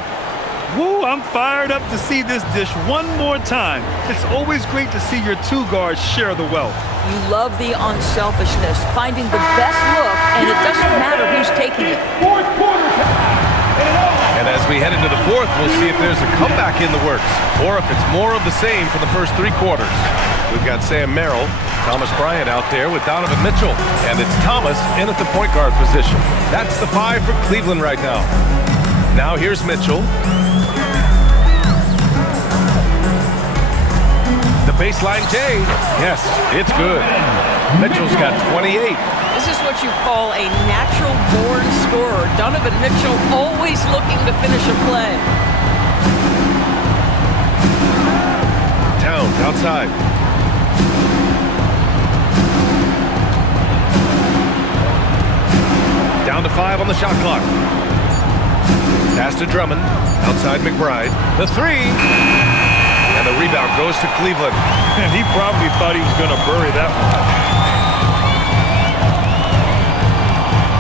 Woo, I'm fired up to see this dish one more time. It's always great to see your two guards share the wealth. You love the unselfishness, finding the best look, and it doesn't matter who's taking it. Fourth quarter time. And as we head into the fourth, we'll see if there's a comeback in the works or if it's more of the same for the first 3 quarters. We've got Sam Merrill, Thomas Bryant out there with Donovan Mitchell, and it's Thomas in at the point guard position. That's the 5 for Cleveland right now. Now here's Mitchell. The baseline J. Yes, it's good. Mitchell's got 28. This is what you call a natural-born scorer. Donovan Mitchell always looking to finish a play. Towns outside. Down to 5 on the shot clock. Pass to Drummond. Outside McBride. The 3. And the rebound goes to Cleveland. And he probably thought he was going to bury that one.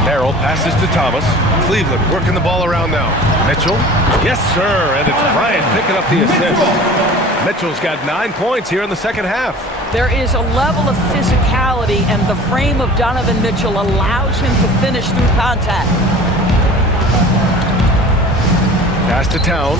Merrill passes to Thomas. Cleveland working the ball around now. Mitchell. Yes, sir. And it's Bryant picking up the assist. Mitchell's got 9 points here in the second half. There is a level of physicality, and the frame of Donovan Mitchell allows him to finish through contact. Pass to Towns.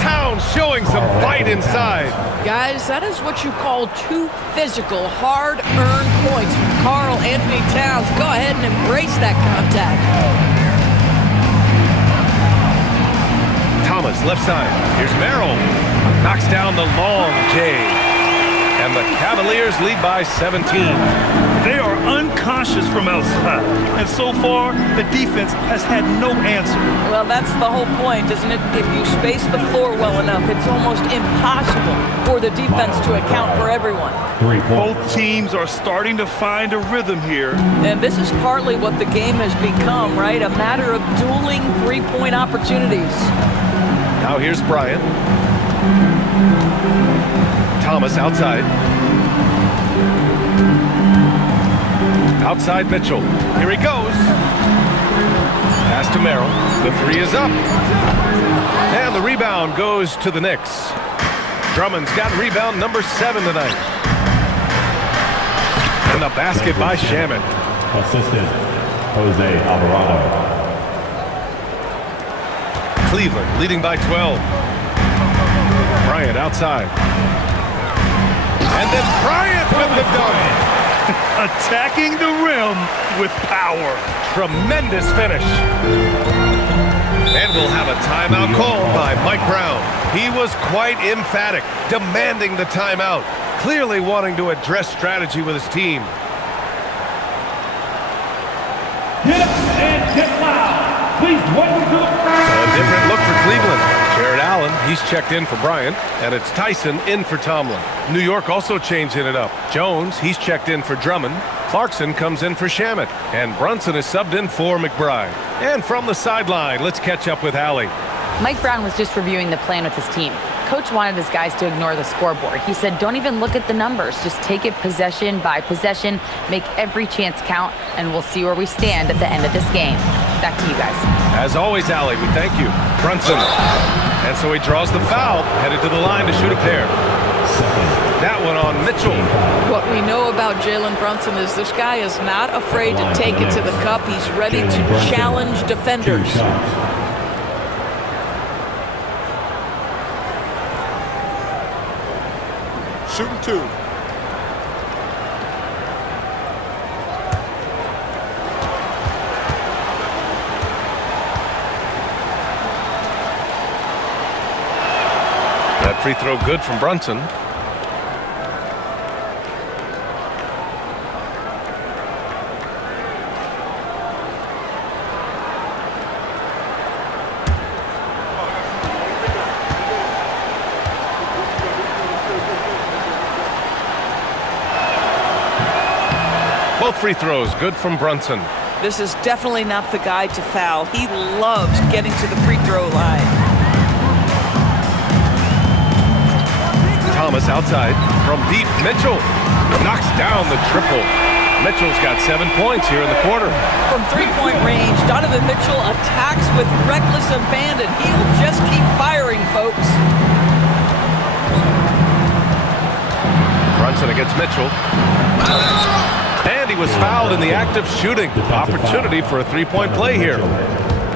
Towns showing some fight inside. Guys, that is what you call 2 physical, hard-earned points from Karl Anthony Towns. Go ahead and embrace that contact. Thomas, left side. Here's Merrill. Knocks down the long J. And the Cavaliers lead by 17. They are unconscious from outside. And so far, the defense has had no answer. Well, that's the whole point, isn't it? If you space the floor well enough, it's almost impossible for the defense to account for everyone. Both teams are starting to find a rhythm here. And this is partly what the game has become, right? A matter of dueling three-point opportunities. Now here's Bryant. Thomas outside. Outside Mitchell. Here he goes. Pass to Merrill. The 3 is up. And the rebound goes to the Knicks. Drummond's got rebound number 7 tonight. And the basket by Shaman. Assistant, Jose Alvarado. Cleveland leading by 12. Bryant outside. And then Bryant with the dunk. Attacking the rim with power. Tremendous finish. And we'll have a timeout called by Mike Brown. He was quite emphatic, demanding the timeout, clearly wanting to address strategy with his team. Get up and get loud. Please welcome to the... So a different look for Cleveland. Jared Allen, he's checked in for Bryant, and it's Tyson in for Tomlin. New York also changing it up. Jones, he's checked in for Drummond. Clarkson comes in for Shamet, and Brunson is subbed in for McBride. And from the sideline, let's catch up with Allie. Mike Brown was just reviewing the plan with his team. Coach wanted his guys to ignore the scoreboard. He said, don't even look at the numbers. Just take it possession by possession, make every chance count, and we'll see where we stand at the end of this game. Back to you guys. As always, Allie, we thank you. Brunson. And so he draws the foul, headed to the line to shoot a pair. That one on Mitchell. What we know about Jalen Brunson is this guy is not afraid to take it to the cup. He's ready to challenge defenders. Shooting 2. That free throw good from Brunson. Both free throws good from Brunson. This is definitely not the guy to foul. He loves getting to the free throw line. Thomas outside from deep. Mitchell knocks down the triple. Mitchell's got 7 points here in the quarter. From three-point range, Donovan Mitchell attacks with reckless abandon. He'll just keep firing, folks. Brunson against Mitchell. And he was fouled in the act of shooting. Opportunity for a three-point play here.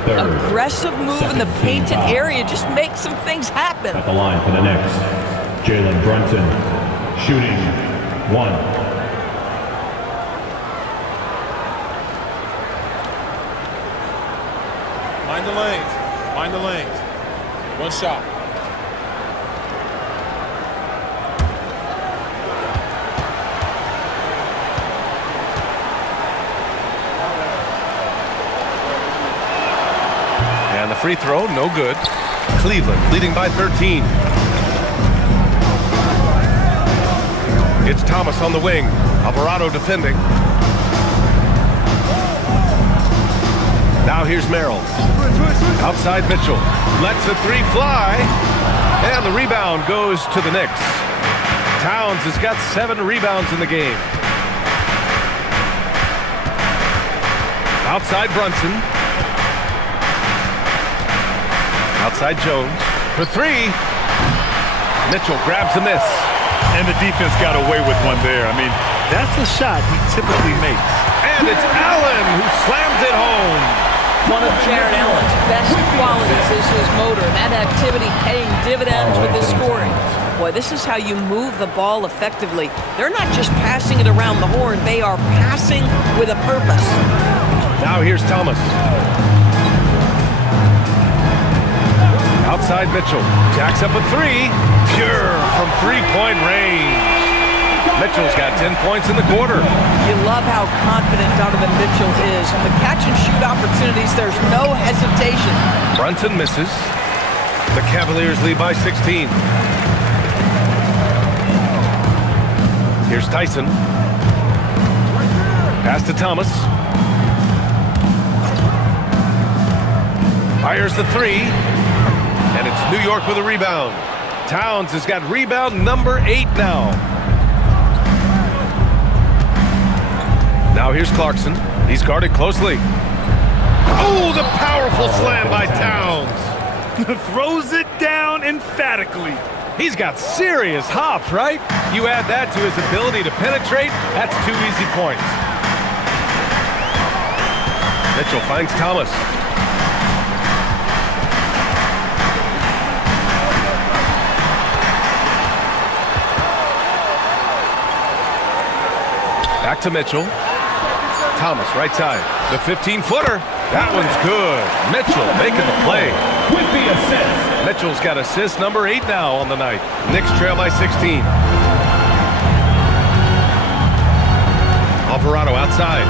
Aggressive move in the painted area. Just make some things happen. At the line for the Knicks, Jalen Brunson, shooting 1. Mind the lanes. Mind the lanes. One shot. And the free throw, no good. Cleveland leading by 13. It's Thomas on the wing. Alvarado defending. Now here's Merrill. Outside Mitchell. Lets the three fly. And the rebound goes to the Knicks. Towns has got 7 rebounds in the game. Outside Brunson. Outside Jones for 3. Mitchell grabs the miss. And the defense got away with one there. I mean, that's a shot he typically makes. And it's Allen who slams it home. One of Jared Allen's best qualities is his motor, and that activity paying dividends with his scoring. Boy, this is how you move the ball effectively. They're not just passing it around the horn. They are passing with a purpose. Now here's Thomas. Outside Mitchell. Jacks up a 3. Pure from three-point range. Mitchell's got 10 points in the quarter. You love how confident Donovan Mitchell is. On the catch-and-shoot opportunities, there's no hesitation. Brunson misses. The Cavaliers lead by 16. Here's Tyson. Pass to Thomas. Fires the 3. And it's New York with a rebound. Towns has got rebound number 8 now. Now here's Clarkson. He's guarded closely. Oh, the powerful slam by Towns. Throws it down emphatically. He's got serious hops, right? You add that to his ability to penetrate, that's 2 easy points. Mitchell finds Thomas. Back to Mitchell. Thomas, right side. The 15-footer. That one's good. Mitchell making the play. With the assist. Mitchell's got assist number 8 now on the night. Knicks trail by 16. Alvarado outside.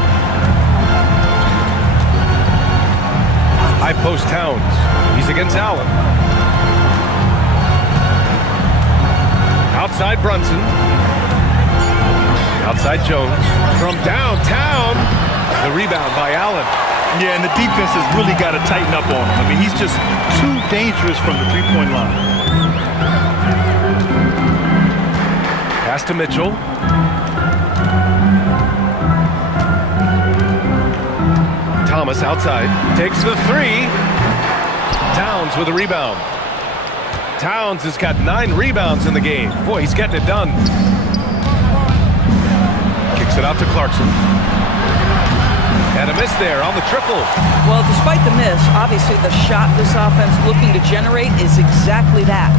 High post Towns. He's against Allen. Outside Brunson. Outside Jones. From downtown. The rebound by Allen. Yeah, and the defense has really got to tighten up on him. I mean, he's just too dangerous from the three-point line. Pass to Mitchell. Thomas outside. Takes the 3. Towns with a rebound. Towns has got 9 rebounds in the game. Boy, he's getting it done. Kicks it out to Clarkson. And a miss there on the triple. Well, despite the miss, obviously the shot this offense looking to generate is exactly that.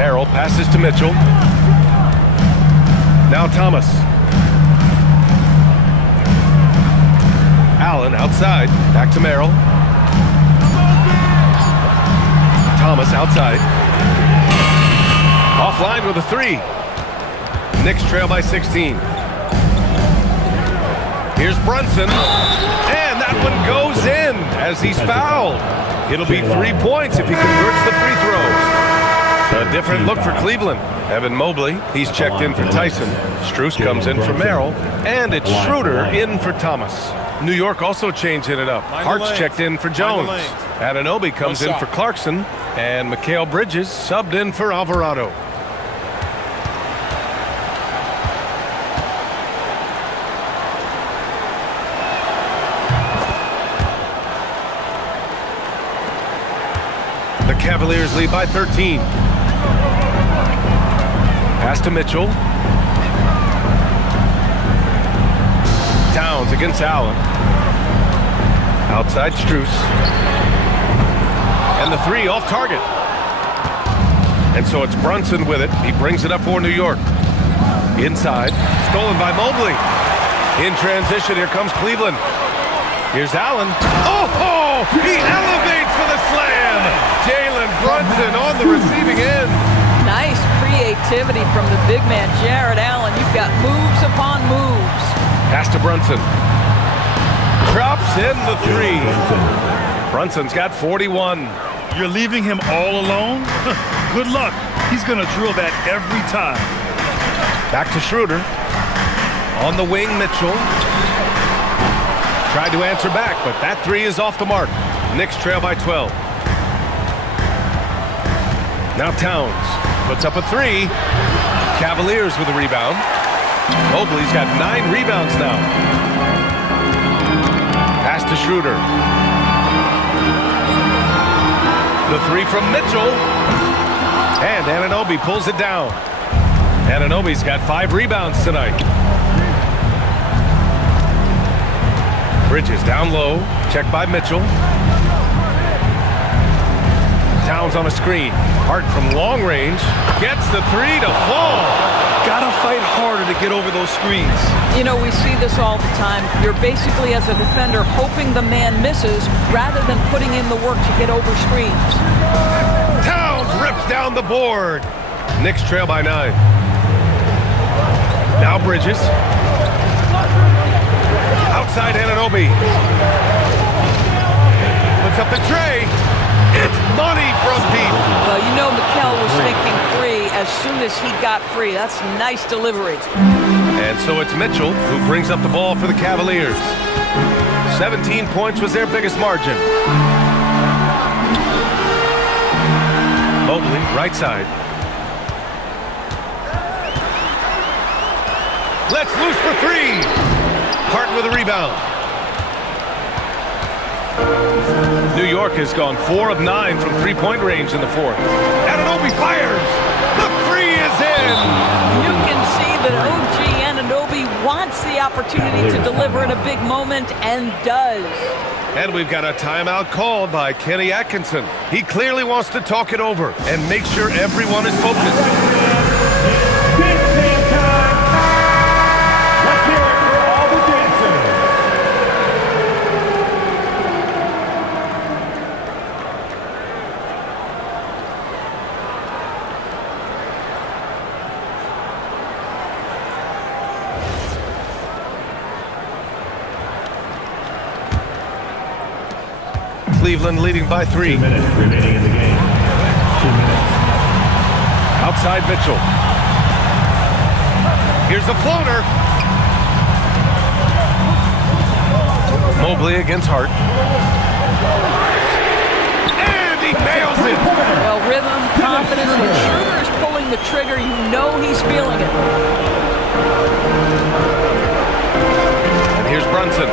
Merrill passes to Mitchell. Now Thomas. Allen outside. Back to Merrill. Thomas outside. Offline with a three. Knicks trail by 16. Here's Brunson. And that one goes in as he's fouled. It'll be 3 points if he converts the free throws. A different look for Cleveland. Evan Mobley, he's checked in for Tyson. Strus comes in for Merrill. And it's Schroeder in for Thomas. New York also changing it up. Hart's checked in for Jones. Anunoby comes in for Clarkson. And Mikal Bridges subbed in for Alvarado. The Cavaliers lead by 13. Pass to Mitchell. Towns against Allen. Outside Strus. And the three off target. And so it's Brunson with it. He brings it up for New York. Inside. Stolen by Mobley. In transition, here comes Cleveland. Here's Allen. Oh! He elevates for the slam! Jalen Brunson on the receiving end. Nice creativity from the big man, Jared Allen. You've got moves upon moves. Pass to Brunson. Drops in the three. Brunson's got 41. You're leaving him all alone? Good luck. He's going to drill that every time. Back to Schroeder. On the wing, Mitchell. Tried to answer back, but that three is off the mark. Knicks trail by 12. Now Towns puts up a three. Cavaliers with a rebound. Mobley's got 9 rebounds now. Pass to Schroeder. The three from Mitchell. And Anunoby pulls it down. Anunoby's got 5 rebounds tonight. Bridges down low. Checked by Mitchell. Towns on a screen. Hart from long range. Gets the three to fall. Gotta fight harder to get over those screens. You know, we see this all the time. You're basically, as a defender, hoping the man misses rather than putting in the work to get over screens. Towns rips down the board. Knicks trail by 9. Now Bridges. Outside Anunoby. Puts up the tray. It's money from deep. Well, you know Mikal was thinking three as soon as he got free. That's nice delivery. And so it's Mitchell who brings up the ball for the Cavaliers. 17 points was their biggest margin. Mobley, right side. Let's loose for three. Hart with a rebound. New York has gone 4 of 9 from three-point range in the fourth. Anunoby fires. The three is in. You can see that OG Anunoby wants the opportunity to deliver in a big moment and does. And we've got a timeout called by Kenny Atkinson. He clearly wants to talk it over and make sure everyone is focused. Big game time. Let's hear it for all the dancers. Cleveland leading by 3. 2 minutes remaining in the game. 2 minutes. Outside Mitchell. Here's the floater. Mobley against Hart. And he nails it. Well, rhythm, confidence. When Schroeder is pulling the trigger, you know he's feeling it. And here's Brunson.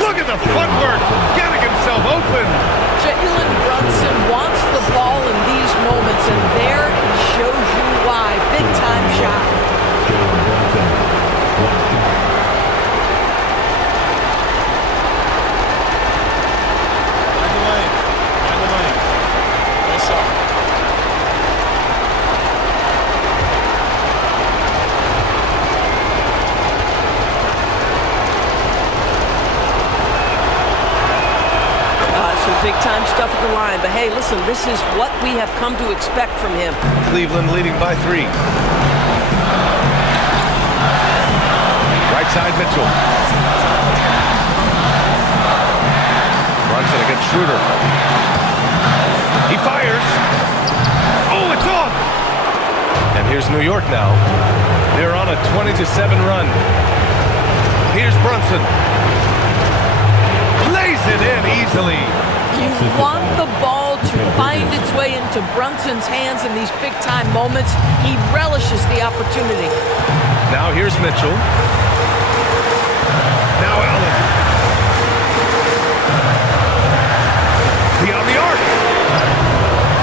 Look at the footwork, getting himself open. Jalen Brunson wants the ball in these moments, and there he shows you why. Big-time shot. Find the lane. Find the lane. the line. But hey, listen, this is what we have come to expect from him. Cleveland leading by 3. Right side, Mitchell. Brunson against Schroeder. He fires. Oh, it's off! And here's New York now. They're on a 20-7 run. Here's Brunson. Lays it in easily. You want the ball to find its way into Brunson's hands in these big-time moments. He relishes the opportunity. Now here's Mitchell. Now Allen. Beyond the arc.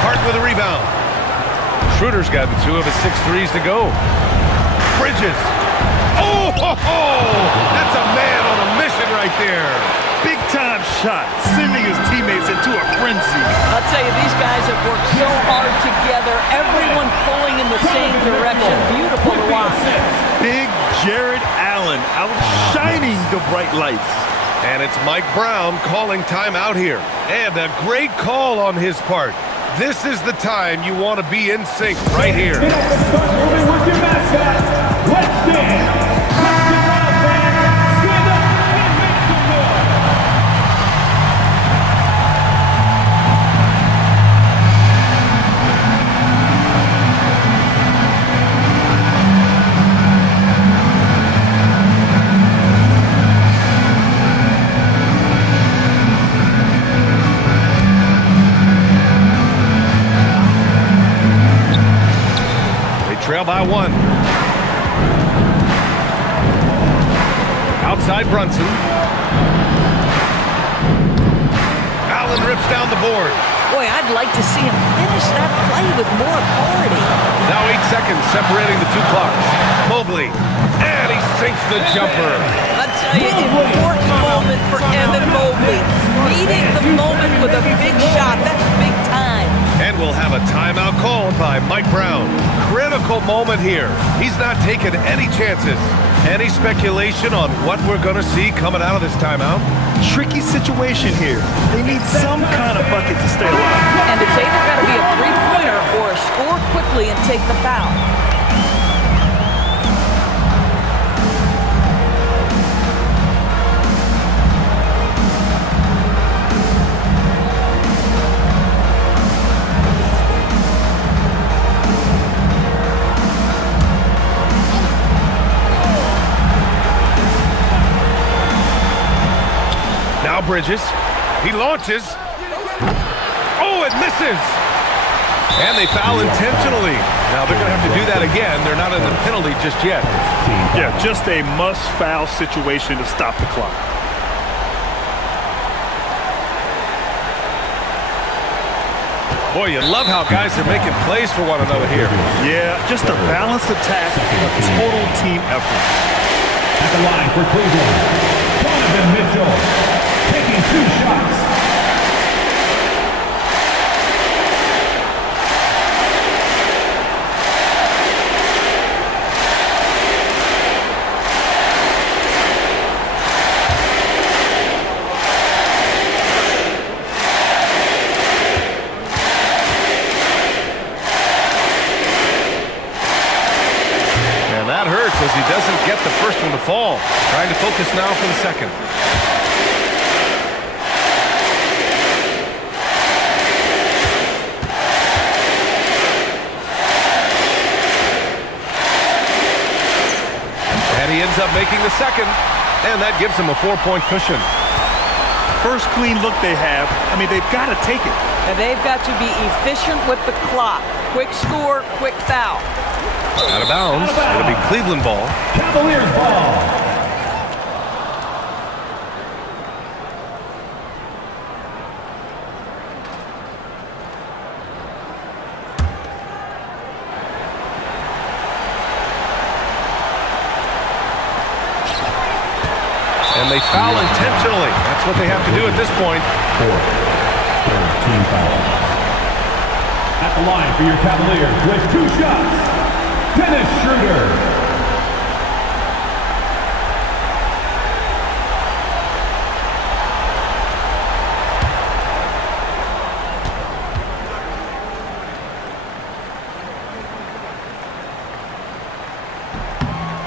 Hart with a rebound. Schroeder's gotten 2 of his 6 threes to go. Bridges. Oh, ho, ho! That's a man on a mission right there. Big-time shot, sending his teammates into a frenzy. I'll tell you, these guys have worked so hard together. Everyone pulling in the same direction. Beautiful to watch. Big Jared Allen outshining the bright lights. And it's Mike Brown calling timeout here. And a great call on his part. This is the time you want to be in sync right here. Get up and start moving with your mascot. Let's dance. Let's get loud, fans. Stand up and make some noise. Trail by 1. Outside Brunson. Allen rips down the board. Boy, I'd like to see him finish that play with more authority. Now 8 seconds separating the 2 clocks. Mobley. And he sinks the jumper. I'll tell you, important moment for Evan Mobley. Meeting the moment with a big shot. That's big time. And we'll have a timeout called by Mike Brown. Critical moment here. He's not taking any chances. Any speculation on what we're going to see coming out of this timeout? Tricky situation here. They need some kind of bucket to stay alive. And it's either got to be a three-pointer or score quickly and take the foul. Now Bridges. He launches. Oh, it misses. And they foul intentionally. Now they're going to have to do that again. They're not in the penalty just yet. Yeah, just a must-foul situation to stop the clock. Boy, you love how guys are making plays for one another here. Yeah, just a balanced attack, a total team effort. At the line for Cleveland, Donovan Mitchell taking 2 shots. And that hurts as he doesn't get the first one to fall. Trying to focus now for the second. And he ends up making the second, and that gives him a 4-point cushion. First clean look they have. I mean, they've got to take it. And they've got to be efficient with the clock. Quick score, quick foul. Out of bounds. It'll be Cleveland ball. Cavaliers ball. And they foul intentionally. That's what they have to do at this point. 4th team foul. At the line for your Cavaliers with 2 shots, Dennis Schroeder.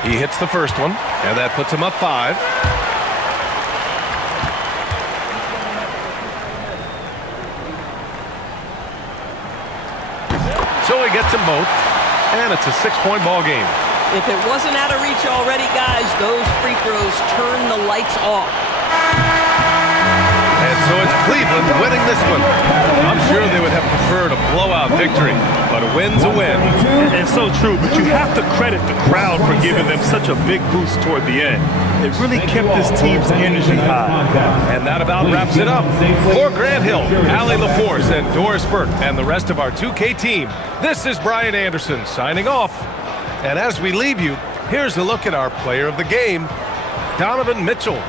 He hits the first one, and that puts him up 5. So he gets them both, and it's a 6-point ball game. If it wasn't out of reach already, guys, those free throws turn the lights off. And so it's Cleveland winning this one. I'm sure they would have preferred a blowout victory, but a win's a win. It's so true, but you have to credit the crowd for giving them such a big boost toward the end. It really kept this team's energy high. And that about wraps it up. For Grant Hill, Allie LaForce, and Doris Burke, and the rest of our 2K team, this is Brian Anderson signing off. And as we leave you, here's a look at our player of the game, Donovan Mitchell.